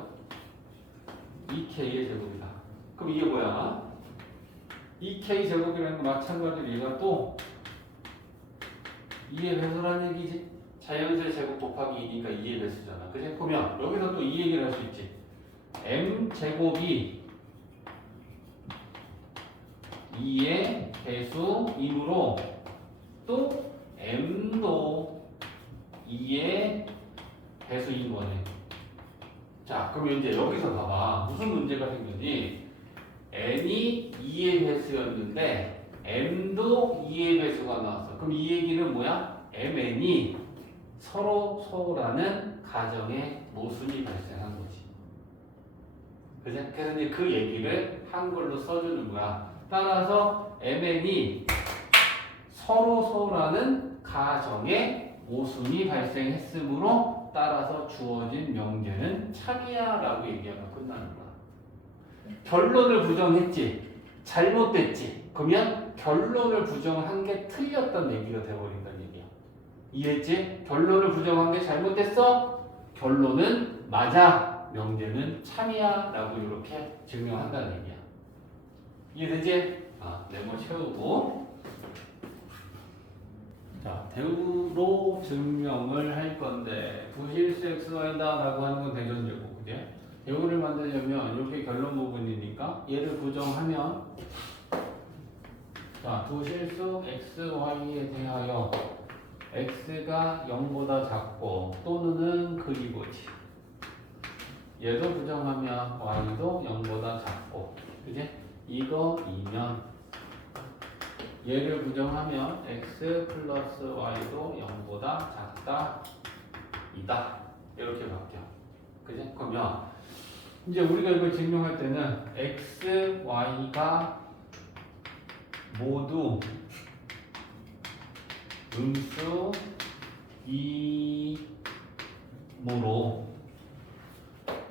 2k의 제곱이다. 그럼 이게 뭐야? 2k 제곱이라는 거 마찬가지로 얘가 또 2의 배수라는 얘기지. 자연수의 제곱 곱하기 2니까 2의 배수잖아. 그치? 그러면 여기서 또 이 얘기를 할 수 있지. m 제곱이 2의 배수이므로 또 m도 2의 배수인 거네. 자, 그럼 이제 여기서 봐봐. 무슨 문제가 생겼니? n이 2의 배수였는데 m도 2의 배수가 나왔어. 그럼 이 얘기는 뭐야? mn이 서로라는 가정의 모순이 발생한 거지. 그죠? 그래서 이제 그 얘기를 한글로 써주는 거야. 따라서 mn이 서로라는 가정의 모순이 발생했으므로 따라서 주어진 명제는 참이야라고 얘기하면 끝나는 거야. 결론을 부정했지, 잘못됐지. 그러면 결론을 부정한 게 틀렸다는 얘기가 돼버린다는 얘기야. 이해했지? 결론을 부정한 게 잘못됐어. 결론은 맞아. 명제는 참이야라고 이렇게 증명한다는 얘기야. 이해되지? 네모 채우고. 자, 대우로 증명을 할 건데 부실수 xy다 라고 하는 건 대전제고, 그지? 대우를 만들려면 이렇게 결론 부분이니까 얘를 부정하면, 자, 부실수 xy에 대하여 x가 0보다 작고 또는 그리고지. 얘도 부정하면 y도 0보다 작고, 그지? 이거이면 얘를 부정하면 x 플러스 y도 0보다 작다 이다 이렇게 바뀌어. 그지? 그러면 이제 우리가 이걸 증명할 때는 x, y가 모두 음수 2이므로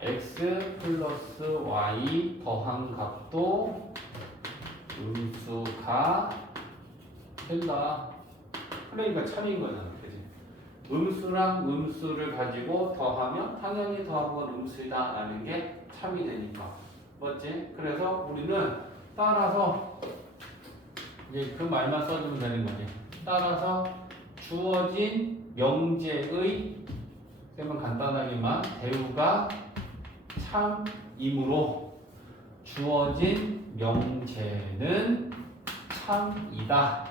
x 플러스 y 더한 값도 음수가 된다. 그러니까 참인 거잖아. 그치? 음수랑 음수를 가지고 더하면 당연히 더한 건 음수이다 라는 게 참이 되니까. 맞지? 그래서 우리는 따라서 이제 그 말만 써주면 되는 거지. 따라서 주어진 명제의, 쌤은 간단하게만 대우가 참이므로 주어진 명제는 참이다.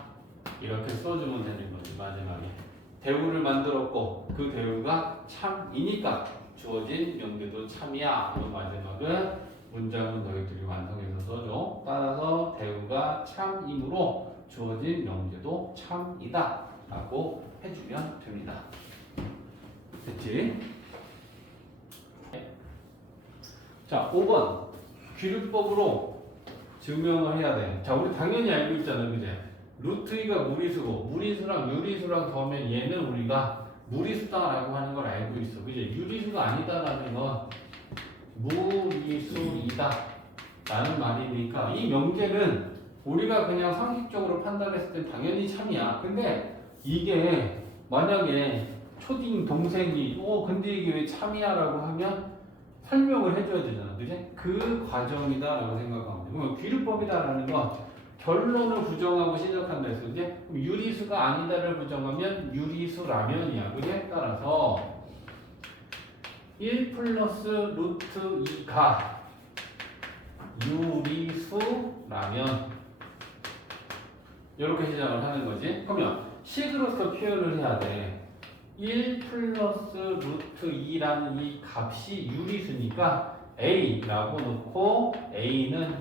이렇게 써주면 되는 거지. 마지막에 대우를 만들었고 그 대우가 참이니까 주어진 명제도 참이야. 그리고 마지막은 문장은 너희들이 완성해서 써줘. 따라서 대우가 참이므로 주어진 명제도 참이다 라고 해주면 됩니다. 됐지? 자, 5번 귀류법으로 증명을 해야 돼. 자, 우리 당연히 알고 있잖아, 그제? 루트 2가 무리수고 무리수랑 유리수랑 더하면 얘는 우리가 무리수다라고 하는 걸 알고 있어. 그제? 유리수가 아니다라는 건 무리수이다 라는 말이니까 이 명제는 우리가 그냥 상식적으로 판단했을 때 당연히 참이야. 근데 이게 만약에 초딩 동생이 근데 이게 왜 참이야 라고 하면 설명을 해줘야 되잖아. 그지? 그 과정이다 라고 생각하면 돼. 그러면 귀류법이다 라는 건 결론을 부정하고 시작한다 했어. 그지? 그럼 유리수가 아니다를 부정하면 유리수라면이야. 그지? 따라서 1 플러스 루트 2가 유리수라면 이렇게 시작을 하는 거지. 그러면 식으로서 표현을 해야 돼. 1 플러스 루트 2라는 이 값이 유리수니까 A라고 놓고 A는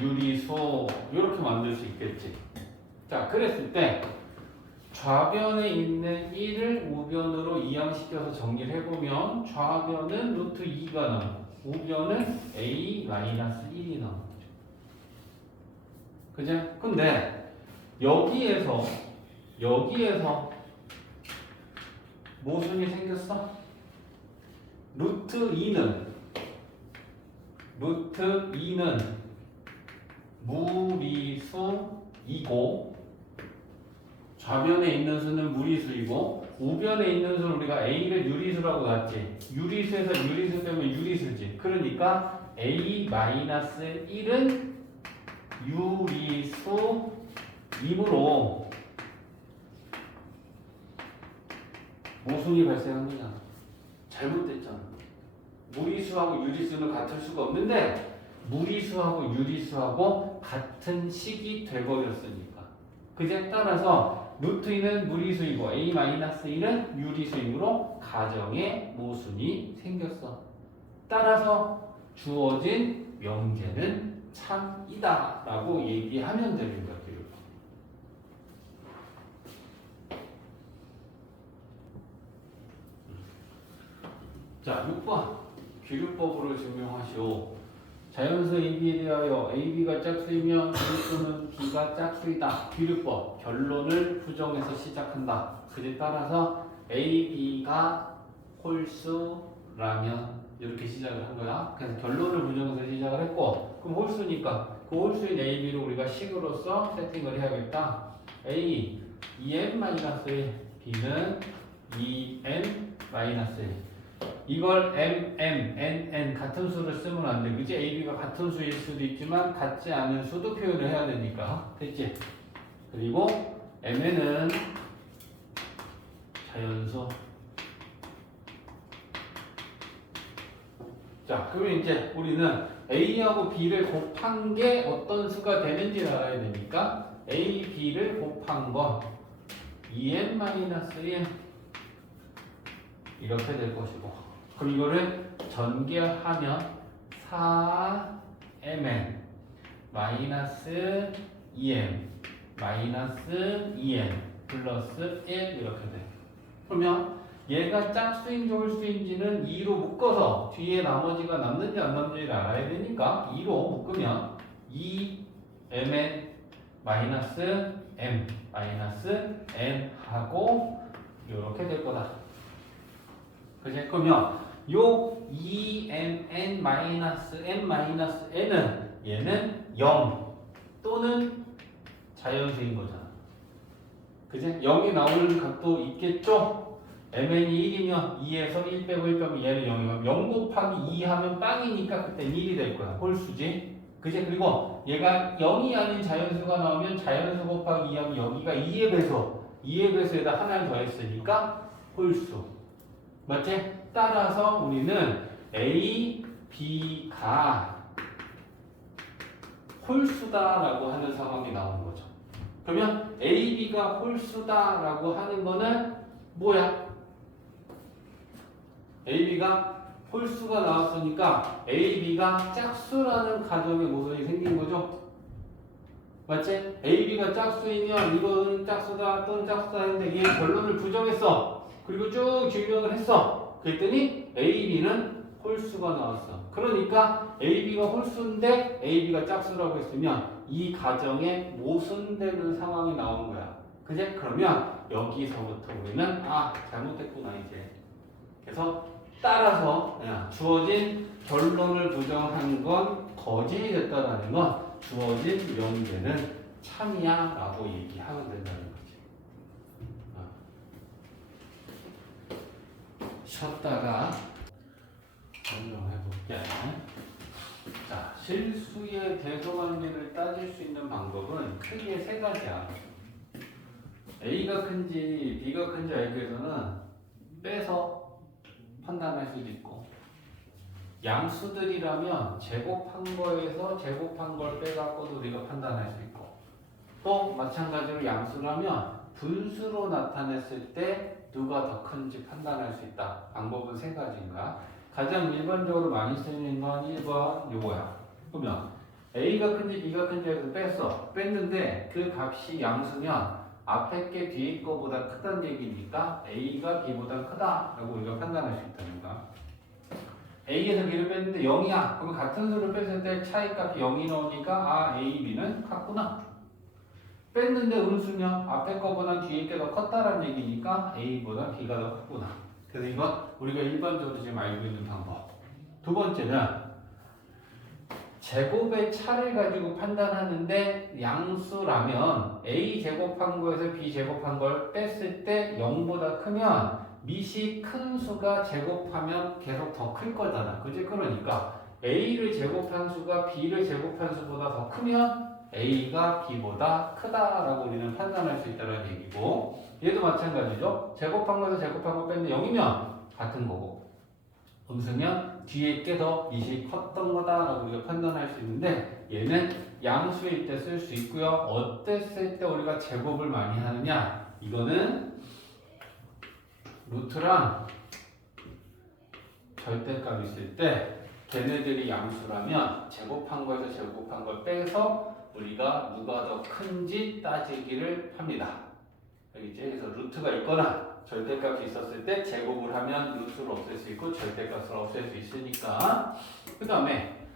유리수 이렇게 만들 수 있겠지. 자, 그랬을 때 좌변에 있는 1을 우변으로 이항시켜서 정리를 해보면 좌변은 루트 2가 나오고 우변은 A-1이 나오는 거죠. 그지? 근데 여기에서 모순이 생겼어? 루트 2는 무리수이고 좌변에 있는 수는 무리수이고 우변에 있는 수는 우리가 A를 유리수라고 놨지. 유리수에서 유리수 빼면 유리수지. 그러니까 A-1은 유리수이므로 모순이 발생한 거잖아. 잘못됐잖아. 무리수하고 유리수는 같을 수가 없는데 무리수하고 유리수하고 같은 식이 돼버렸으니까. 그제 따라서 루트 2는 무리수이고 A-1은 유리수이므로 가정에 모순이 생겼어. 따라서 주어진 명제는 참이다 라고 얘기하면 되는 거야. 자, 6번 귀류법으로 증명하시오. 자연수 AB에 대하여 AB가 짝수이면 B수는 B가 짝수이다. 귀류법 결론을 부정해서 시작한다. 그에 따라서 AB가 홀수라면 이렇게 시작을 한 거야. 그래서 결론을 부정해서 시작을 했고, 그럼 홀수니까 그 홀수인 AB를 우리가 식으로서 세팅을 해야겠다. A 2n-1 B는 2n-1 이걸 n 같은 수를 쓰면 안 돼. 그치? AB가 같은 수일 수도 있지만 같지 않은 수도 표현을 해야 되니까. 됐지? 그리고 mn은 자연수. 자, 그러면 이제 우리는 A하고 B를 곱한 게 어떤 수가 되는지 알아야 되니까 A, B를 곱한 거 2n-1 이렇게 될 것이고, 그럼 이거를 전개하면 4mn 마이너스 2m 마이너스 2n 플러스 1 이렇게 돼. 그러면 얘가 짝수인지 홀수인지는 2로 묶어서 뒤에 나머지가 남는지 안 남는지를 알아야 되니까 2로 묶으면 2mn 마이너스 m 마이너스 n 하고 이렇게 될 거다. 그치? 그러면 요 2mn-n-n은 얘는 0 또는 자연수인 거잖아. 그치? 0이 나오는 값도 있겠죠? mn이 1이면 2에서 1 빼고 1 빼면 얘는 0이면 0 곱하기 2 하면 빵이니까 그때 1이 될 거야. 홀수지? 그치? 그리고 얘가 0이 아닌 자연수가 나오면 자연수 곱하기 2 하면 여기가 2의 배수 2의 배수에다 하나를 더했으니까 홀수. 맞지? 따라서 우리는 A, B가 홀수다라고 하는 상황이 나오는 거죠. 그러면 A, B가 홀수다라고 하는 거는 뭐야? A, B가 홀수가 나왔으니까 A, B가 짝수라는 가정의 모순이 생긴 거죠. 맞지? A, B가 짝수이면 이거는 짝수다 또는 짝수다 했는데 얘 결론을 부정했어. 그리고 쭉 증명을 했어. 그랬더니 A, B는 홀수가 나왔어. 그러니까 A, B가 홀수인데 A, B가 짝수라고 했으면 이 가정에 모순되는 상황이 나온 거야. 그제? 그러면 여기서부터 우리는 잘못했구나 이제. 그래서 따라서 주어진 결론을 부정한 건 거짓이 됐다라는 건 주어진 명제는 참이야 라고 얘기하면 된다는 거지. 쉬었다가 설명해볼게. 자, 실수의 대소관계를 따질 수 있는 방법은 크게 세 가지야. A가 큰지 B가 큰지 알기 위해서는 빼서 판단할 수도 있고, 양수들이라면 제곱한 거에서 제곱한 걸 빼갖고도 우리가 판단할 수 있고, 또 마찬가지로 양수라면 분수로 나타냈을 때 누가 더 큰지 판단할 수 있다. 방법은 세 가지인가. 가장 일반적으로 많이 쓰이는 건 1번 요거야. 그러면 A가 큰지 B가 큰지 해서 뺐어. 뺐는데 그 값이 양수면 앞에 게 뒤에 거보다 크다는 얘기니까 A가 B보다 크다라고 우리가 판단할 수 있다는 거야. A에서 B를 뺐는데 0이야. 그럼 같은 수를 뺐을 때 차이값이 0이 나오니까 A, B는 같구나. 뺐는데 음수면 앞에 거보다 뒤에 게 더 컸다라는 얘기니까 A보다 B가 더 크구나. 그래서 이건 우리가 일반적으로 지금 알고 있는 방법. 두 번째는 제곱의 차를 가지고 판단하는데 양수라면 A 제곱한 거에서 B 제곱한 걸 뺐을 때 0보다 크면 밑이 큰 수가 제곱하면 계속 더 클 거잖아. 그지? 그러니까 A를 제곱한 수가 B를 제곱한 수보다 더 크면 A가 B보다 크다라고 우리는 판단할 수 있다는 얘기고, 얘도 마찬가지죠. 제곱한 거에서 제곱한 거 뺐는데 0이면 같은 거고, 음수면 뒤에 게 더 밑이 컸던 거다라고 우리가 판단할 수 있는데, 얘는 양수일 때 쓸 수 있고요. 어땠을 때 우리가 제곱을 많이 하느냐, 이거는 루트랑 절대값 있을 때 걔네들이 양수라면 제곱한 거에서 제곱한 걸 빼서 우리가 누가 더 큰지 따지기를 합니다. 알겠지? 그래서 루트가 있거나 절대값이 있었을 때 제곱을 하면 루트를 없앨 수 있고 절대값을 없앨 수 있으니까. 그 다음에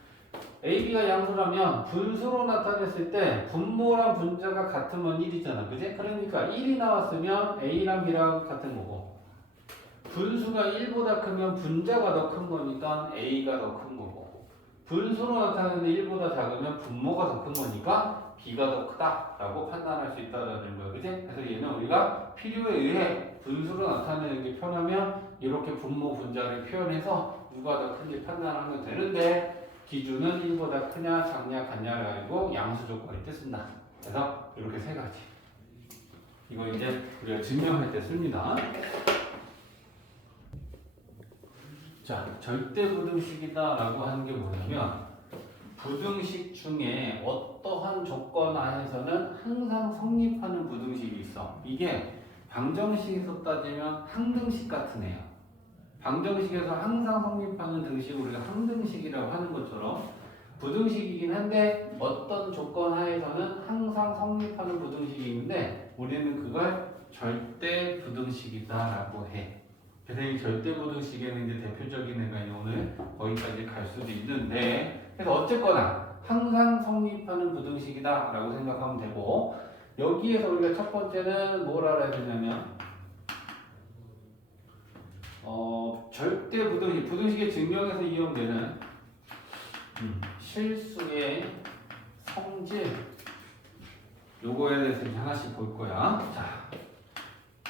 AB가 양수라면 분수로 나타냈을 때 분모랑 분자가 같으면 1이잖아. 그지? 그러니까 1이 나왔으면 A랑 B랑 같은 거고, 분수가 1보다 크면 분자가 더 큰 거니까 A가 더 큰 거고, 분수로 나타내는 1보다 작으면 분모가 더 큰 거니까 B가 더 크다라고 판단할 수 있다는 거예요. 그지? 그래서 얘는 우리가 필요에 의해 분수로 나타내는 게 편하면 이렇게 분모 분자를 표현해서 누가 더 큰지 판단하면 되는데, 기준은 1보다 크냐 작냐 같냐를 알고 양수 조건일 때 쓴다. 그래서 이렇게 세 가지. 이거 이제 우리가 증명할 때 씁니다. 자, 절대부등식이다라고 하는 게 뭐냐면 부등식 중에 어떠한 조건 하에서는 항상 성립하는 부등식이 있어. 이게 방정식에서 따지면 항등식 같은 애야. 방정식에서 항상 성립하는 등식을 우리가 항등식이라고 하는 것처럼 부등식이긴 한데 어떤 조건 하에서는 항상 성립하는 부등식이 있는데 우리는 그걸 절대부등식이다라고 해. 그래서 이 절대부등식에는 이제 대표적인 애가 오늘 거기까지 갈 수도 있는데, 그래서 어쨌거나 항상 성립하는 부등식이다라고 생각하면 되고, 여기에서 우리가 첫 번째는 뭘 알아야 되냐면 절대부등식, 부등식의 증명에서 이용되는 실수의 성질, 요거에 대해서 이제 하나씩 볼 거야. 자,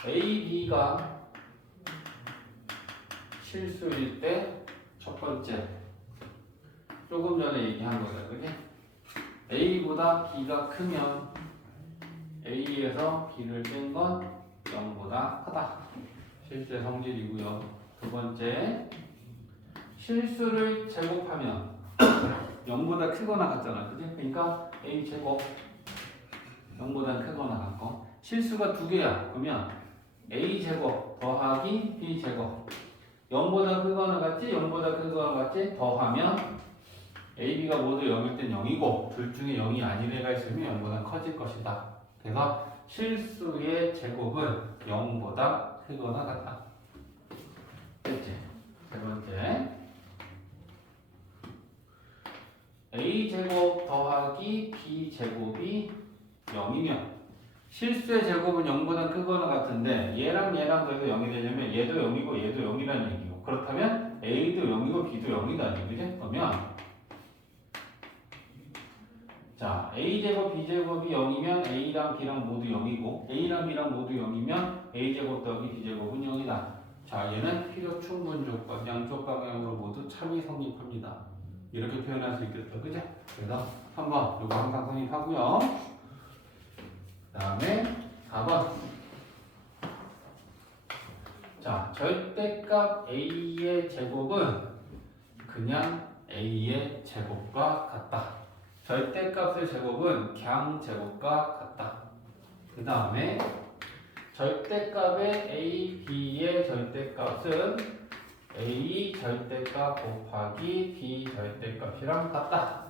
A, B가 실수일 때 첫 번째, 조금 전에 얘기한 거다, 그지? A보다 B가 크면 A에서 B를 뺀 건 0보다 크다. 실수의 성질이고요. 두 번째, 실수를 제곱하면 0보다 크거나 같잖아, 그지? 그러니까 A 제곱 0보다 크거나 같고, 실수가 두 개야. 그러면 A 제곱 더하기 B 제곱 0보다 크거나 같지, 0보다 크거나 같지, 더하면 A, B가 모두 0일 땐 0이고 둘 중에 0이 아닌 애가 있으면 0보다 커질 것이다. 그래서 실수의 제곱은 0보다 크거나 같다. 됐지? 세 번째, A 제곱 더하기 B 제곱이 0이면 실수의 제곱은 0보다 크거나 같은데 얘랑 더해서 0이 되려면 얘도 0이고 얘도 0이라는 얘기고, 그렇다면 A도 0이고 B도 0이다. 그지? 그러면 자, A제곱 B제곱이 0이면 A랑 B랑 모두 0이고 A랑 B랑 모두 0이면 A제곱 더하기 B제곱은 0이다. 자, 얘는 필요 충분 조건, 양쪽 방향으로 모두 참이 성립합니다. 이렇게 표현할 수 있겠죠. 그죠? 그래서 3번 이거 항상 성립하고요. 그 다음에 4번. 자, 절대값 A의 제곱은 그냥 A의 제곱과 같다. 절대값의 제곱은 그냥 제곱과 같다. 그 다음에 절대값의 A, B의 절대값은 A 절대값 곱하기 B 절대값이랑 같다.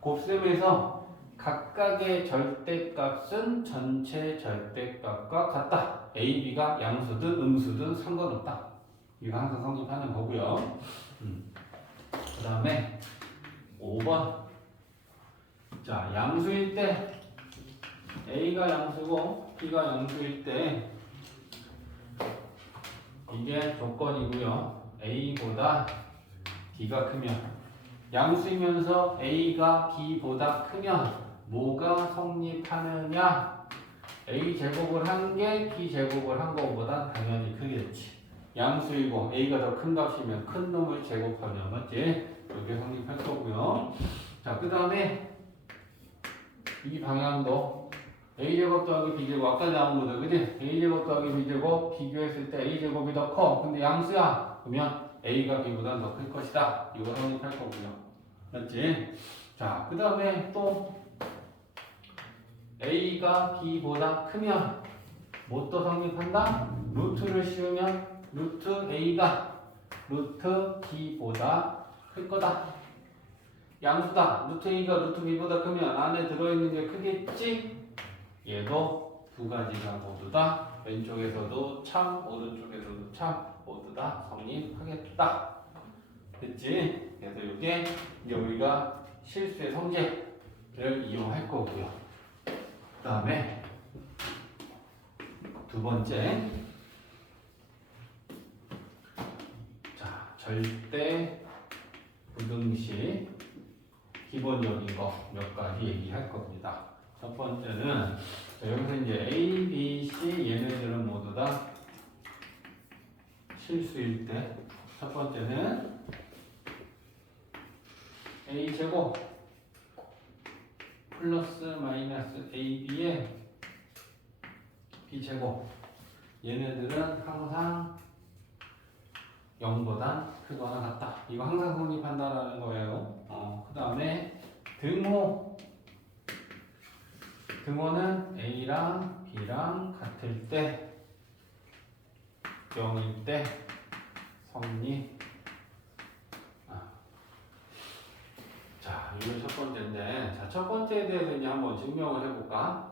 곱셈에서 각각의 절대값은 전체 절대값과 같다. A, B가 양수든 음수든 상관없다. 이거 항상 성립하는 거고요. 그 다음에 5번. 자, 양수일 때 A가 양수고 B가 양수일 때 이게 조건이고요. A보다 B가 크면 양수이면서 A가 B보다 크면 뭐가 성립하느냐? A제곱을 한 게 B제곱을 한 것보다 당연히 크겠지. 양수이고 A가 더 큰 값이면 큰 놈을 제곱하면 맞지? 이게 성립할 거고요. 자, 그 다음에 이 방향도 A제곱 더하기 B제곱 아까 나온 거다 그지? A제곱 더하기 B제곱 비교했을 때 A제곱이 더 커. 근데 양수야. 그러면 A가 B보다 더 클 것이다. 이거 성립할 거고요. 맞지? 자, 그 다음에 또 A가 B보다 크면 뭐 또 성립한다? 루트를 씌우면 루트 A가 루트 B보다 클 거다. 양수다. 루트 A가 루트 B보다 크면 안에 들어있는 게 크겠지? 얘도 두 가지가 모두 다 왼쪽에서도 참, 오른쪽에서도 참 모두 다 성립하겠다. 됐지? 그래서 이게 이제 우리가 실수의 성질을 이용할 거고요. 그 다음에 두 번째, 자, 절대 부등식 기본적인 거 몇 가지 얘기할 겁니다. 첫 번째는 자, 여기서 이제 A, B, C 얘네들은 모두 다 실수일 때 첫 번째는 A 제곱 플러스 마이너스 AB의 B제곱 얘네들은 항상 0보다 크거나 같다. 이거 항상 성립한다라는 거예요. 그 다음에 등호는 A랑 B랑 같을 때 0일 때 성립. 자, 이게 첫 번째인데, 자, 첫 번째에 대해서 이제 한번 증명을 해볼까?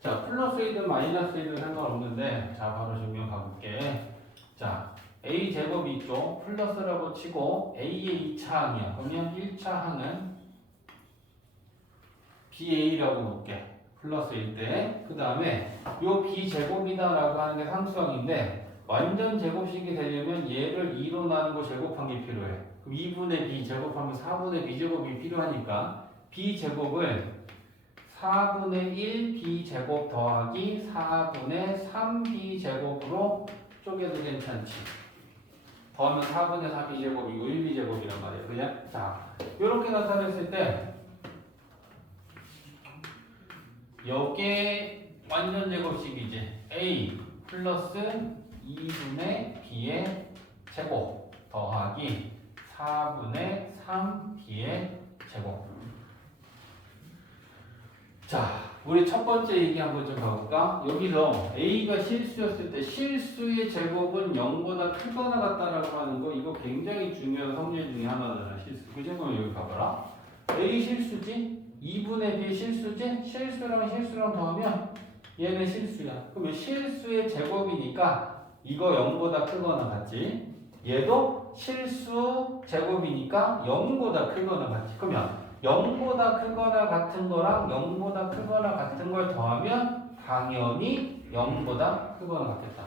자, 플러스이든 마이너스이든 상관없는데, 자, 바로 증명 가볼게. 자, A 제곱이 있죠? 플러스라고 치고, A의 2차 항이야. 그러면 1차 항은 BA라고 놓을게. 플러스일 때. 그 다음에, 요 B 제곱이다라고 하는 게 상수항인데, 완전 제곱식이 되려면 얘를 2로 나누고 제곱한 게 필요해. 그럼 2분의 B 제곱하면 4분의 B 제곱이 필요하니까 B 제곱을 4분의 1 B 제곱 더하기 4분의 3 B 제곱으로 쪼개도 괜찮지. 더하면 4분의 4 B 제곱이고 1 B 제곱이란 말이야. 그냥 자, 이렇게 나타냈을 때 요게 완전 제곱식이지. A 플러스 2분의 B의 제곱 더하기 4분의 3B의 제곱. 자, 우리 첫 번째 얘기 한번 좀 가볼까? 여기서 A가 실수였을 때 실수의 제곱은 0보다 크거나 같다라고 하는 거 이거 굉장히 중요한 성질 중에 하나잖아. 실수. 그 제곱은 여기 가봐라. A 실수지? 2분의 B 실수지? 실수랑 더하면 얘는 실수야. 그러면 실수의 제곱이니까 이거 0보다 크거나 같지? 얘도 실수 제곱이니까 0보다 크거나 같지? 그러면 0보다 크거나 같은 거랑 0보다 크거나 같은 걸 더하면 당연히 0보다 크거나 같겠다.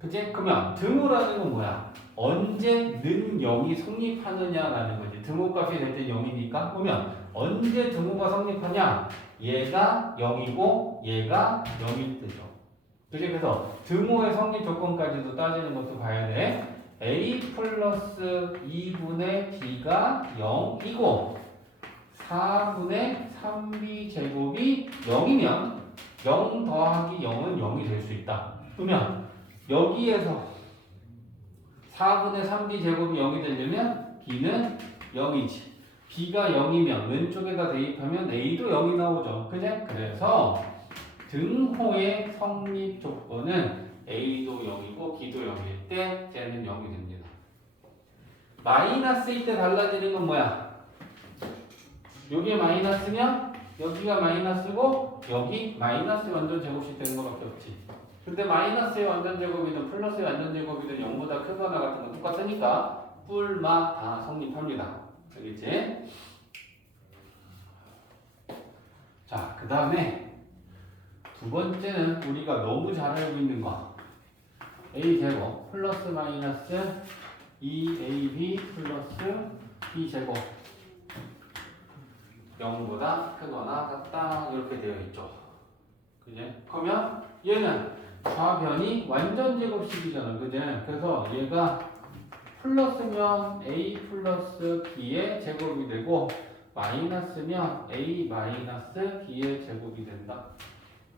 그치? 그러면 등호라는 건 뭐야? 언제 는 0이 성립하느냐라는 거지. 등호값이 될 때 0이니까. 그러면 언제 등호가 성립하냐? 얘가 0이고 얘가 0일 때죠. 그치? 그래서 등호의 성립 조건까지도 따지는 것도 봐야 돼. A 플러스 2분의 B가 0이고 4분의 3B 제곱이 0이면 0 더하기 0은 0이 될 수 있다. 그러면 여기에서 4분의 3B 제곱이 0이 되려면 B는 0이지. B가 0이면 왼쪽에다 대입하면 A도 0이 나오죠. 그제? 그래서 등호의 성립 조건은 A도 0이고 B도 0일 때 쟤는 0이 됩니다. 마이너스일 때 달라지는 건 뭐야? 여기 마이너스면 여기가 마이너스고 여기 마이너스 완전 제곱식 되는 것밖에 없지. 근데 마이너스의 완전 제곱이든 플러스의 완전 제곱이든 0보다 크거나 같은 건 똑같으니까 뿔마 다 성립합니다. 알겠지? 자, 그 다음에 두 번째는 우리가 너무 잘 알고 있는 거. a제곱 플러스 마이너스 2ab 플러스 b제곱 0보다 크거나 같다 이렇게 되어 있죠. 그지? 그러면 얘는 좌변이 완전 제곱식이잖아. 그지? 그래서 얘가 플러스면 a 플러스 b의 제곱이 되고 마이너스면 a 마이너스 b의 제곱이 된다.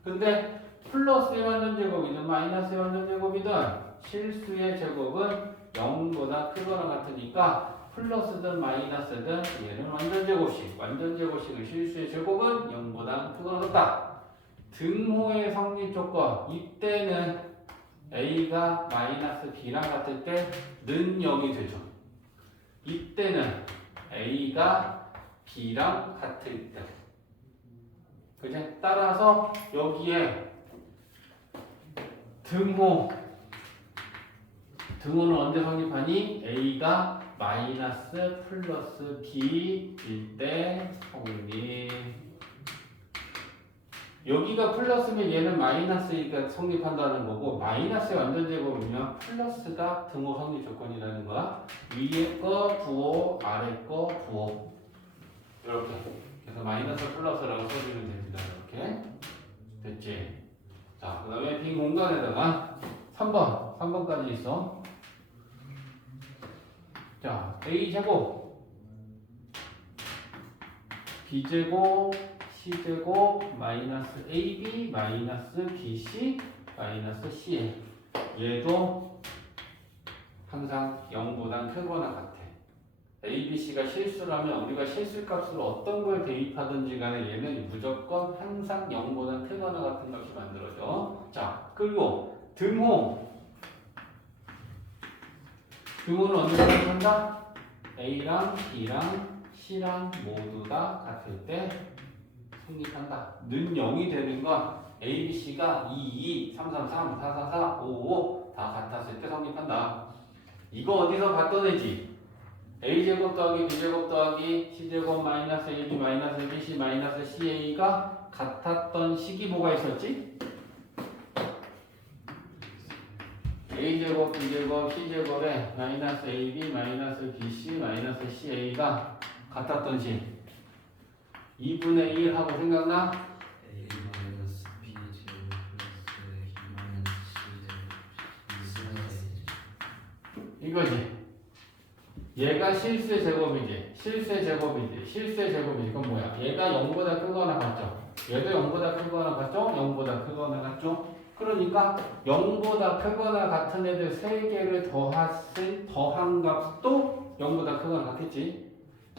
근데 플러스의 완전 제곱이든 마이너스의 완전 제곱이든 실수의 제곱은 0보다 크거나 같으니까 플러스든 마이너스든 얘는 완전 제곱식. 완전 제곱식은 실수의 제곱은 0보다 크거나 같다. 등호의 성립 조건. 이때는 a가 마이너스 b랑 같을 때는 0이 되죠. 이때는 a가 b랑 같을 때. 그지? 따라서 여기에 등호는 언제 성립하니? a가 마이너스 플러스 b일 때 성립. 여기가 플러스면 얘는 마이너스니까 성립한다는 거고, 마이너스의 완전 제곱이면 플러스가 등호 성립 조건이라는 거야. 위에 거 부호, 아래 거 부호. 이렇게. 그래서 마이너스 플러스라고 써주면 됩니다. 이렇게. 됐지? 자, 그 다음에 빈 공간에다가 3번까지 있어. 자, a제곱, b제곱, c제곱, 마이너스 ab, 마이너스 bc, 마이너스 ca. 얘도 항상 0보다 크거나 같아. a, b, c가 실수라면 우리가 실수값으로 어떤 걸 대입하든지 간에 얘는 무조건 항상 0보다 크거나 같은 값이 만들어져. 자, 그리고 등호는 언제 성립한다? a랑 b랑 c랑 모두 다 같을 때 성립한다. 는 0이 되는 건 a, b, c가 2, 2, 3, 3, 3, 4, 4, 4, 5, 5 다 같았을 때 성립한다. 이거 어디서 봤던 애지? a제곱 더하기 b제곱 더하기 c제곱 마이너스 ab 마이너스 bc 마이너스 ca가 같았던 식이 뭐가 있었지? a제곱 b제곱 c제곱에 마이너스 ab 마이너스 bc 마이너스 ca가 같았던 식 2분의 1 하고 생각나? a 마이너스 b 제곱 플러스 a 마이너스 c 제곱 이거지. 얘가 실수의 제곱이지. 실수의 제곱이지. 그건 뭐야? 얘가 0보다 크거나 같죠? 얘도 0보다 크거나 같죠? 0보다 크거나 같죠? 그러니까 0보다 크거나 같은 애들 3개를 더한 값도 0보다 크거나 같겠지?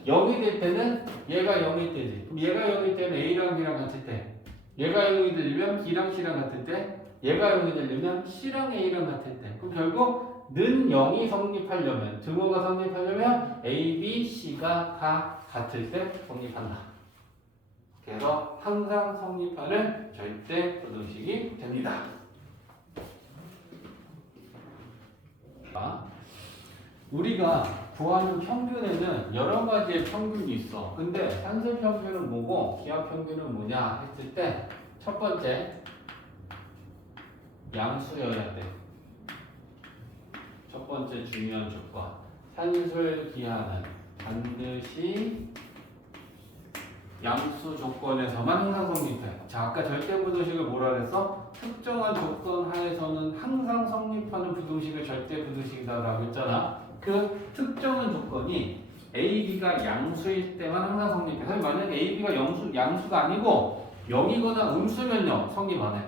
0이 될 때는 얘가 0일 때지. 그럼 얘가 0일 때는 A랑 B랑 같을 때, 얘가 0이 되려면 B랑 C랑 같을 때, 얘가 0이 되려면 C랑 A랑 같을 때. 그럼 결국 는 0이 성립하려면, 등호가 성립하려면 A, B, C가 다 같을 때 성립한다. 그래서 항상 성립하는 절대 부등식이 됩니다. 우리가 구하는 평균에는 여러 가지의 평균이 있어. 근데 산술 평균은 뭐고 기하 평균은 뭐냐 했을 때 첫 번째 양수여야 돼. 첫 번째 중요한 조건. 산술 기하는 반드시 양수 조건에서만 항상 성립해. 자, 아까 절대 부등식을 뭐라 그랬어? 특정한 조건 하에서는 항상 성립하는 부등식을 절대 부등식이다라고 했잖아. 그 특정한 조건이 A, B가 양수일 때만 항상 성립해. 사실 만약에 A, B가 양수가 아니고 0이거나 음수면요 성립 안 해.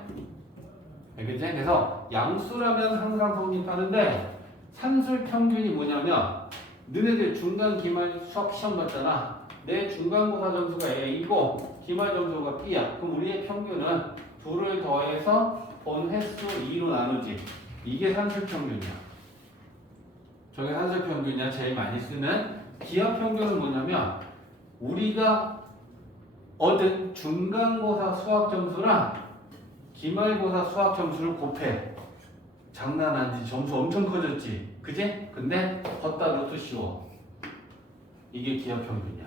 알겠지? 그래서 양수라면 항상 성립하는데 산술 평균이 뭐냐면 너네들 중간 기말 수학 시험 봤잖아. 내 중간고사 점수가 A이고 기말 점수가 B야. 그럼 우리의 평균은 둘을 더해서 본 횟수 2로 나누지. 이게 산술 평균이야. 저게 산술 평균이야. 제일 많이 쓰는. 기하 평균은 뭐냐면 우리가 얻은 중간고사 수학 점수랑 기말고사 수학 점수를 곱해. 장난 아니지. 점수 엄청 커졌지. 그지? 근데 걷다 루트 씌워. 이게 기하 평균이야.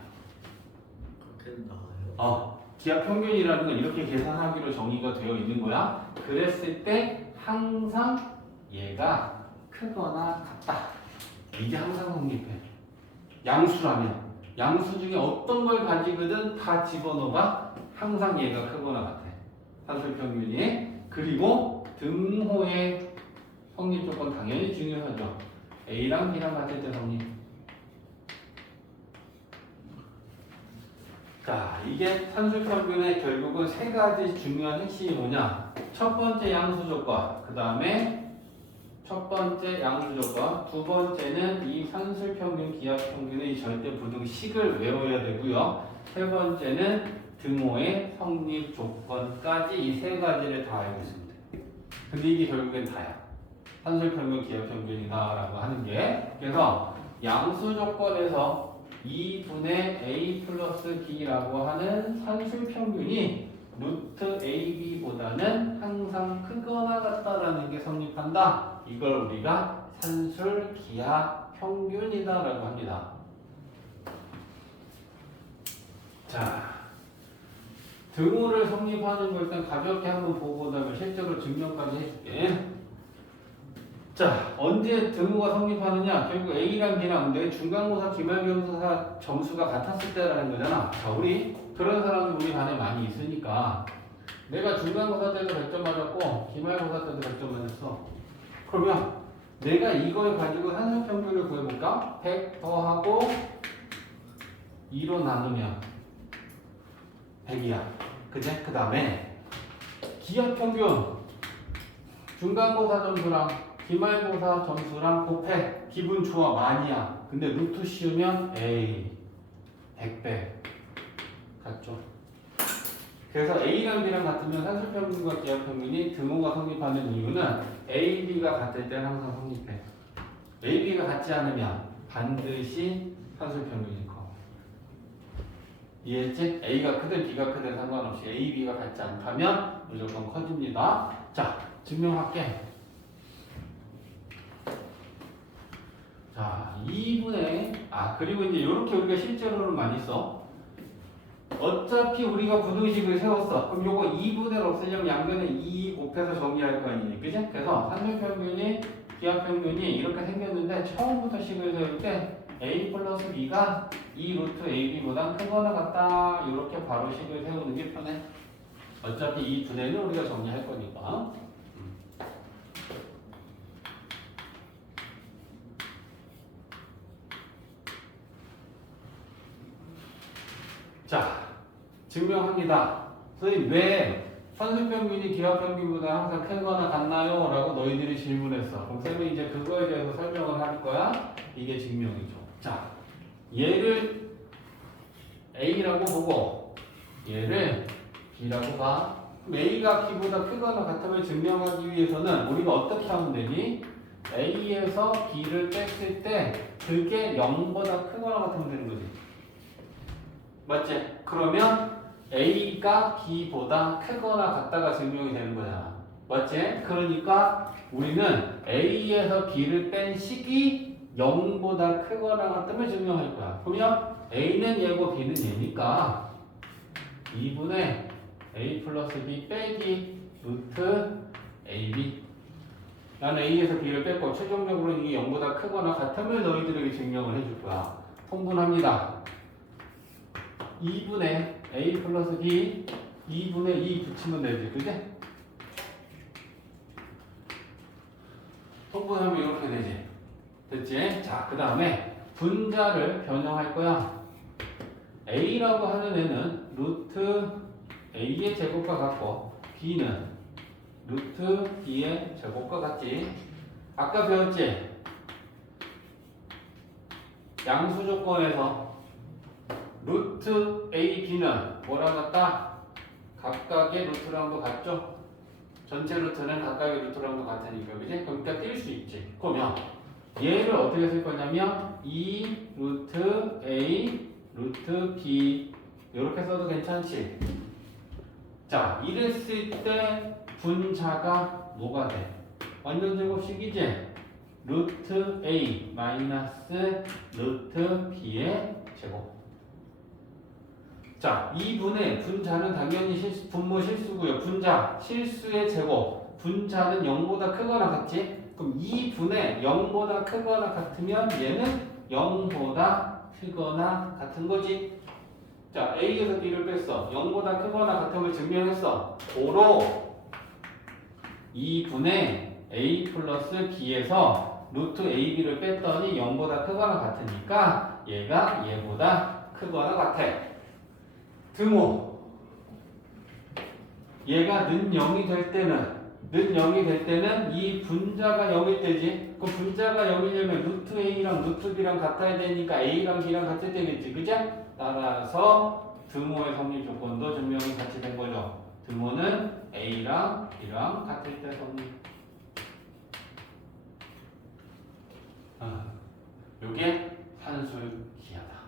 그렇게 나와요? 기하 평균이라는 건 이렇게 계산하기로 정의가 되어 있는 거야. 그랬을 때 항상 얘가 크거나 같다. 이게 항상 성립해. 양수라면 양수 중에 어떤 걸 가지거든 다 집어넣어봐. 항상 얘가 크거나 같아. 산술 평균이. 그리고 등호의 성립 조건 당연히 중요하죠. A랑 B랑 같을 때 성립. 자, 이게 산술 평균의 결국은 세 가지 중요한 핵심이 뭐냐? 첫 번째 양수 조건, 그 다음에 첫 번째 양수 조건, 두 번째는 이 산술 평균, 기하 평균의 절대 부등식을 외워야 되고요. 세 번째는 등호의 성립 조건까지 이 세 가지를 다 알고 있으면 돼. 근데 이게 결국엔 다야. 산술 평균, 기하 평균이다라고 하는 게. 그래서 양수 조건에서 2분의 a 플러스 b라고 하는 산술 평균이 루트 ab보다는 항상 크거나 같다라는 게 성립한다. 이걸 우리가 산술 기하 평균이다라고 합니다. 자, 등호를 성립하는 걸 일단 가볍게 한번 보고 그다음에 실제로 증명까지 해줄게. 자, 언제 등호가 성립하느냐? 결국 A랑 B랑 내 중간고사, 기말고사 점수가 같았을 때라는 거잖아. 자, 우리 그런 사람이 우리 반에 많이 있으니까 내가 중간고사 때도 100점 맞았고 기말고사 때도 100점 맞았어. 그러면 내가 이걸 가지고 산술 평균을 구해볼까? 100 더하고 2로 나누면 100이야. 그제? 그 다음에 기하 평균 중간고사 점수랑 기말고사 점수랑 곱해. 기분 좋아. 많이야. 근데 루트 씌우면 A 100배 같죠? 그래서 A랑 B랑 같으면 산술평균과 기하평균이 등호가 성립하는 이유는 A, B가 같을 때는 항상 성립해. A, B가 같지 않으면 반드시 산술평균이 커. 이해했지? A가 크든 B가 크든 상관없이 A, B가 같지 않다면 무조건 커집니다. 자, 증명할게. 자, 2분의 그리고 이제 이렇게 우리가 실제로는 많이 써. 어차피 우리가 부등식을 세웠어. 그럼 요거 2분의 없애려면 양변에 2 곱해서 정리할 거 아니니, 그지? 그래서 산술평균이 기하평균이 이렇게 생겼는데 처음부터 식을 세울 때 A 플러스 B가 2 루트 AB보다 크거나 같다. 이렇게 바로 식을 세우는 게 편해. 어차피 이 분해는 우리가 정리할 거니까. 자, 증명합니다. 선생님, 왜 산술평균이 기하평균보다 항상 크거나 같나요? 라고 너희들이 질문했어. 그럼 쌤은 이제 그거에 대해서 설명을 할 거야. 이게 증명이죠. 자, 얘를 A라고 보고 얘를 B라고 봐. 그럼 A가 B보다 크거나 같으면 증명하기 위해서는 우리가 어떻게 하면 되니? A에서 B를 뺐을 때 그게 0보다 크거나 같으면 되는 거지. 맞지? 그러면 A가 B보다 크거나 같다가 증명이 되는 거잖아. 맞지? 그러니까 우리는 A에서 B를 뺀 식이 0보다 크거나 같으면 증명할 거야. 그러면 A는 얘고 B는 얘니까 2분의 A 플러스 B 빼기 루트 AB. 나는 A에서 B를 뺐고 최종적으로 이게 0보다 크거나 같으면 너희들에게 증명을 해줄 거야. 통분합니다. 2분의 A 플러스 B 2분의 2 붙이면 되지, 그지? 통분하면 이렇게 되지. 됐지? 자, 그 다음에 분자를 변형할 거야. A라고 하는 애는 루트 A의 제곱과 같고 B는 루트 B의 제곱과 같지. 아까 배웠지? 양수 조건에서 루트 A, B는 뭐랑 같다? 각각의 루트랑도 같죠? 전체 루트는 각각의 루트랑도 같으니까, 그지? 그러니까 뛸 수 있지. 그러면 얘를 어떻게 쓸 거냐면 2 루트 A 루트 B 이렇게 써도 괜찮지? 자, 이랬을 때 분자가 뭐가 돼? 완전 제곱식이지? 루트 A 마이너스 루트 B의 제곱. 자, 2분의 분자는 당연히 분모 실수고요. 분자, 실수의 제곱. 분자는 0보다 크거나 같지? 그럼 2분의 0보다 크거나 같으면 얘는 0보다 크거나 같은 거지. 자, A에서 B를 뺐어. 0보다 크거나 같음을 증명했어. 고로 2분의 A 플러스 B에서 루트 AB를 뺐더니 0보다 크거나 같으니까 얘가 얘보다 크거나 같아. 등호. 얘가 는 0이 될 때는 이 분자가 0일 때지. 그 분자가 0이려면 루트 A랑 루트 B랑 같아야 되니까 A랑 B랑 같을 때겠지. 그죠? 따라서 등호의 성립 조건도 증명이 같이 된 거죠. 등호는 A랑 B랑 같을 때 성립. 요게 산술 기하다.